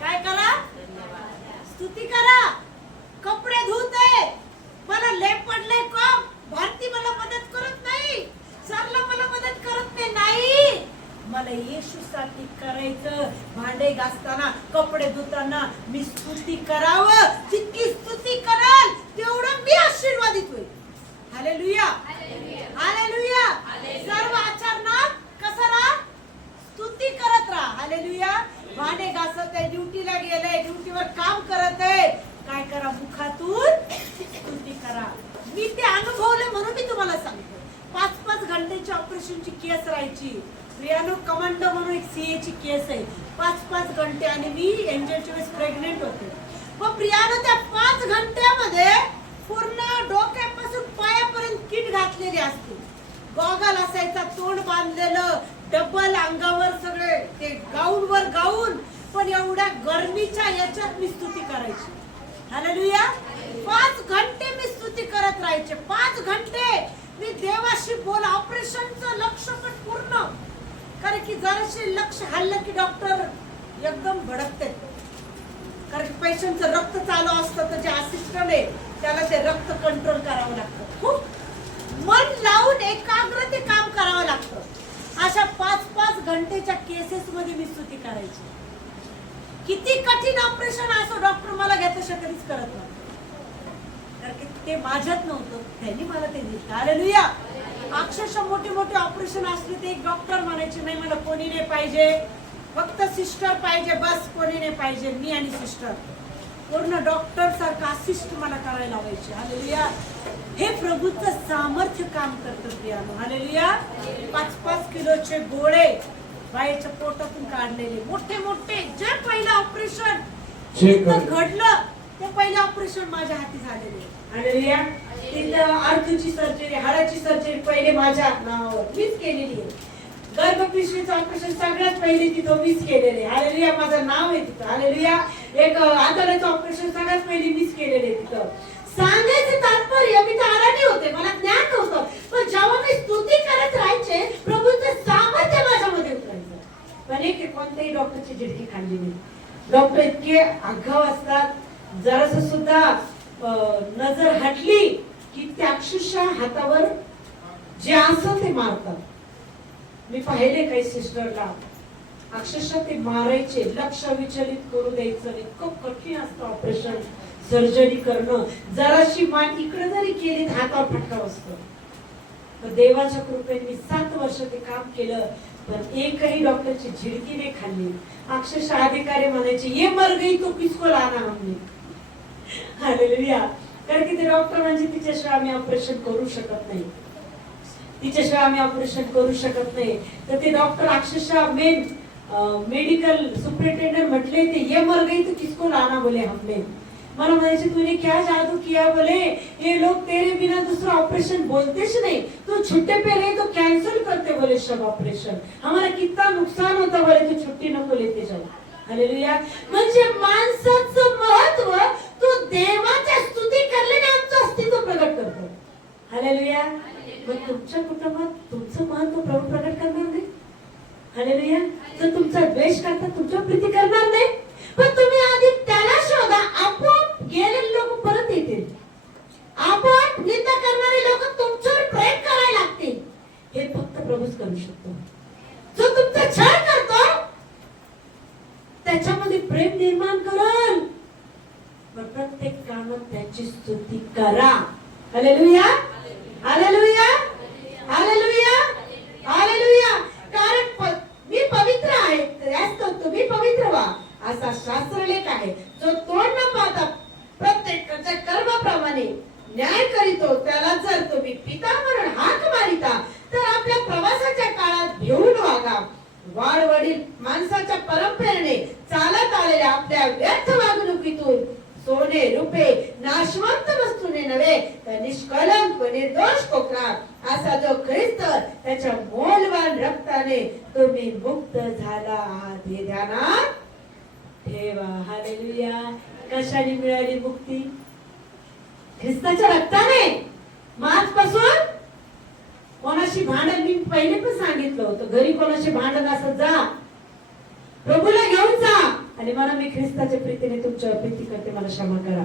काय करा. स्तुती करा. कपडे धुते. मला लेप पडले कम. भारती मला मदत करत नाही. सरला मला मदत करत नाही. मला येशूसाठी करायचं. भांडे घासताना कपडे धुताना मी स्तुती करावं. जितकी स्तुती कराल तेवढं मी आशीर्वादित होईल. हालेलुया. हालेलुया. सर्व आचरणात कसं राहा. स्तुती करत राहा. हालेलुया. भांडे घासत आहे. ड्युटीला गेले. ड्युटीवर काम करत आहे. काय करा. मुखातून स्तुती करा. मी ते अनुभवले म्हणून मी तुम्हाला सांगतो. 5-5 घंटेची ऑपरेशनची केस राहायची. प्रियानो कमांडो म्हणून एक सीए ची केस आहे. 5-5 घंटे. आणि मी एंजलच्या वेळेस प्रेग्नेंट होते. मग प्रियानो त्या 5 घंट्यामध्ये पूर्ण डोक्यापासून पायापर्यंत किट घातलेली असते. गॉगल असायचा. तोंड बांधलेलं. डबल अंगावर सगळे ते गाऊन वर गाऊन. पण एवढ्या गरमीच्या याच्यात मी स्तुती करायची. हालेलुया. 5 घंटे मी स्तुती करत राहायचे. 5 घंटे मी देवाशी बोल. ऑपरेशनचं लक्ष पण पूर्ण. कारण की जराशी लक्ष हल्लं की डॉक्टर एकदम भडकते. कारण पेशंटचं रक्त चालू असतं तर जे असिस्टंट आहे त्याला ते रक्त कंट्रोल करावं लागतं. खूप मन लावून एकाग्रते काम करावं लागतं. अशा 5-5 घंटेच्या केसेस मध्ये मी स्तुती करायची. किती कठीण ऑपरेशन असो डॉक्टर मला घेतल्याशिवाय कधीच करत नव्हतं, कारण की ते माझ्यात नव्हतं, त्यांनी मला ते दिलं. हालेलुया. अक्षरशः मोठे मोठे ऑपरेशन असले ते एक डॉक्टर म्हणायचे नाही मला कोणी नाही पाहिजे, फक्त सिस्टर पाहिजे, बस कोणी नाही पाहिजे, मी आणि सिस्टर. पूर्ण डॉक्टर सारखं असिस्ट मला करायला लावायचे. हालेलुया. हे प्रभूचं सामर्थ्य काम करतं प्रियानो. हालेलुया. 5-5 किलोचे गोळे बाईच्या पोटातून काढलेले, मोठे मोठे. जे पहिलं ऑपरेशन घडलं ते पहिलं ऑपरेशन माझ्या हाती झालेले. हालेलुया. तिथं आर्थूची सर्जरी, हाडाची सर्जरी पहिले माझ्या नावावर मीच केलेली आहे. गर्भपिशवीचं ऑपरेशन सगळ्यात पहिले तिथं मीच केलेले. हालेलुया. माझं नाव आहे तिथं. हालेलुया. एक आतड्याचं ऑपरेशन सगळ्यात पहिले मीच केलेले तिथं. सांगायचं तात्पर्य मी तर आराधी होते, मला ज्ञान नव्हतं, पण जेव्हा मी स्तुती करत राहायचे प्रभूचं सामर्थ्य माझ्यामध्ये उतरायचं. पण एक कोणत्याही डॉक्टरची झिडकी खाल्ली नाही. डॉक्टर इतके आगाऊ असतात, जरासं सुद्धा नजर हटली की त्या अक्षरशः हातावर जे असं ते मारतात. मी पाहिले काही सिस्टरला अक्षरशः ते मारायचे, लक्ष विचलित करू द्यायचं. इतकं कठीण असतं ऑपरेशन, सर्जरी करणं. जराशी मान इकडे जरी केली हातावर फटका बसतो. पण देवाच्या कृपेने मी 7 वर्ष ते काम केलं, पण एकही डॉक्टरची झिडकी नाही खाल्ली. अक्षरशः अधिकारी म्हणायचे ये मर गई तो किसको लाना हमने. हालेलुया. कारण की ते डॉक्टर म्हणजे तिच्याशिवाय आम्ही ऑपरेशन करू शकत नाही, तिच्याशिवाय आम्ही ऑपरेशन करू शकत नाही. तर ते डॉक्टर अक्षरशः मेडिकल सुपरिटेंडेंट म्हटले ते ये मर गई तो किसको लाना बोले हमने. मला म्हणायचे तूने क्या जादू किया बोले, ये लोग तेरे बिना दूसरा ऑपरेशन बोलते ही नहीं, तू छुट्टे पे रहे तो कैंसिल करते बोले सब ऑपरेशन, हमारा कितना नुकसान होता बोले तू छुट्टी नको लेते जाऊ. हालेलुया. म्हणजे माणसाचं महत्व तो देवाच्या स्तुती करल्याने आमचं अस्तित्व प्रगट करतो. हालेलुया. मग तुमच्या कुटुंबात तुमचं महत्व प्रभू प्रगट करणार नाही. हालेलुया. जर तुमचा द्वेष करतात तुमच्या प्रीती करणार नाही, पण तुम्ही आधी त्याला शोधा, आपोआप गेलेले लोक परत येतील. आपोआप निंदा करणारे लोक तुमच्यावर प्रेम करायला लागतील. हे फक्त प्रभूच करू शकतो. जो तुमचा छळ करतो त्याच्यामध्ये प्रेम निर्माण करल. पण प्रत्येक कामात त्याची स्तुती करा. हालेलुया. हालेलुया. हालेलुया. हालेलुया. कारण मी पवित्र आहे, त्यात तुम्ही पवित्र व्हा असा शास्त्रलेख आहे. जो तोंड न पाहता प्रत्येकाच्या कर्माप्रमाणे न्याय करीतो त्याला जर तुम्ही पिता म्हणून हाक मारिता तर आपल्या प्रवासाच्या काळात घेऊन वागा. वाडवडील माणसाच्या परंपरेने चालत आलेल्या आपल्या व्यर्थ वागणुकीतून सोने रुपे नाशवंत वस्तूने नव्हे तर निष्कलंक व निर्दोष कोकणा असा जो ख्रिस्त त्याच्या मोलवान रक्ताने तुम्ही मुक्त झाला आहात हे ध्यानात ठेवा. हालेलुया. कशाने मिळाली मुक्ती? ख्रिस्ताच्या रक्ताने. आजपासून कोणाशी भांडण, मी पहिले पण सांगितलं होतं, घरी कोणाशी भांडण असत जा प्रभूला घेऊन जा आणि मला मी ख्रिस्ताच्या प्रीतीने तुमच्यावर प्रीती करते, मला क्षमा करा.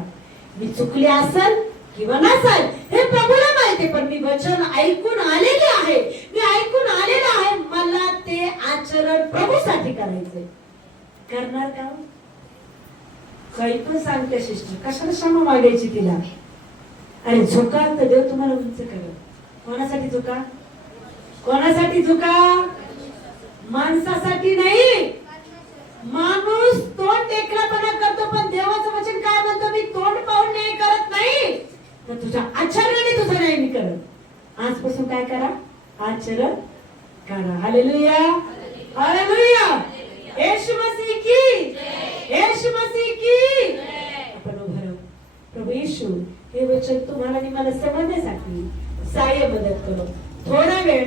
मी चुकले असेल किंवा नसेल हे प्रभूला माहिती, पण मी वचन ऐकून आलेले आहे, मी ऐकून आलेलं आहे, मला ते आचरण प्रभूसाठी करायचंय. करणार का? काही पण सांगते सिस्टर, कशाला क्षमा मागायची तिला? अरे झुका तर देव तुम्हाला उंच करेल. कोणासाठी झुका? कोणासाठी झुका? माणसासाठी नाही. माणूस तोंड टेकलापणा करतो, पण देवाचं वचन काय म्हणतो? मी तोंड पाहून न्याय करत नाही, तर तुझ्या आचरणाने तुझा न्याय मी करत. आजपासून काय करा? आचरण करा. हालेलुया. हालेलुया. येशू मसीह की, येशू मसीह की. आपण उभं राहू. प्रभू येशू हे वचन तुम्हाला आणि मला समजण्यासाठी सहाय्य मदत करो. थोडा वेळ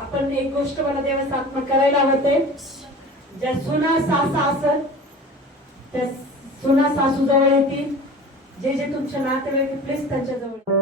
आपण एक गोष्ट मला देवाचा आत्मा करायला हवंय. ज्या सुना सासा असत त्या सुना सासू जवळ येतील, जे जे तुमच्या नातेवाईक प्लीज त्यांच्या जवळ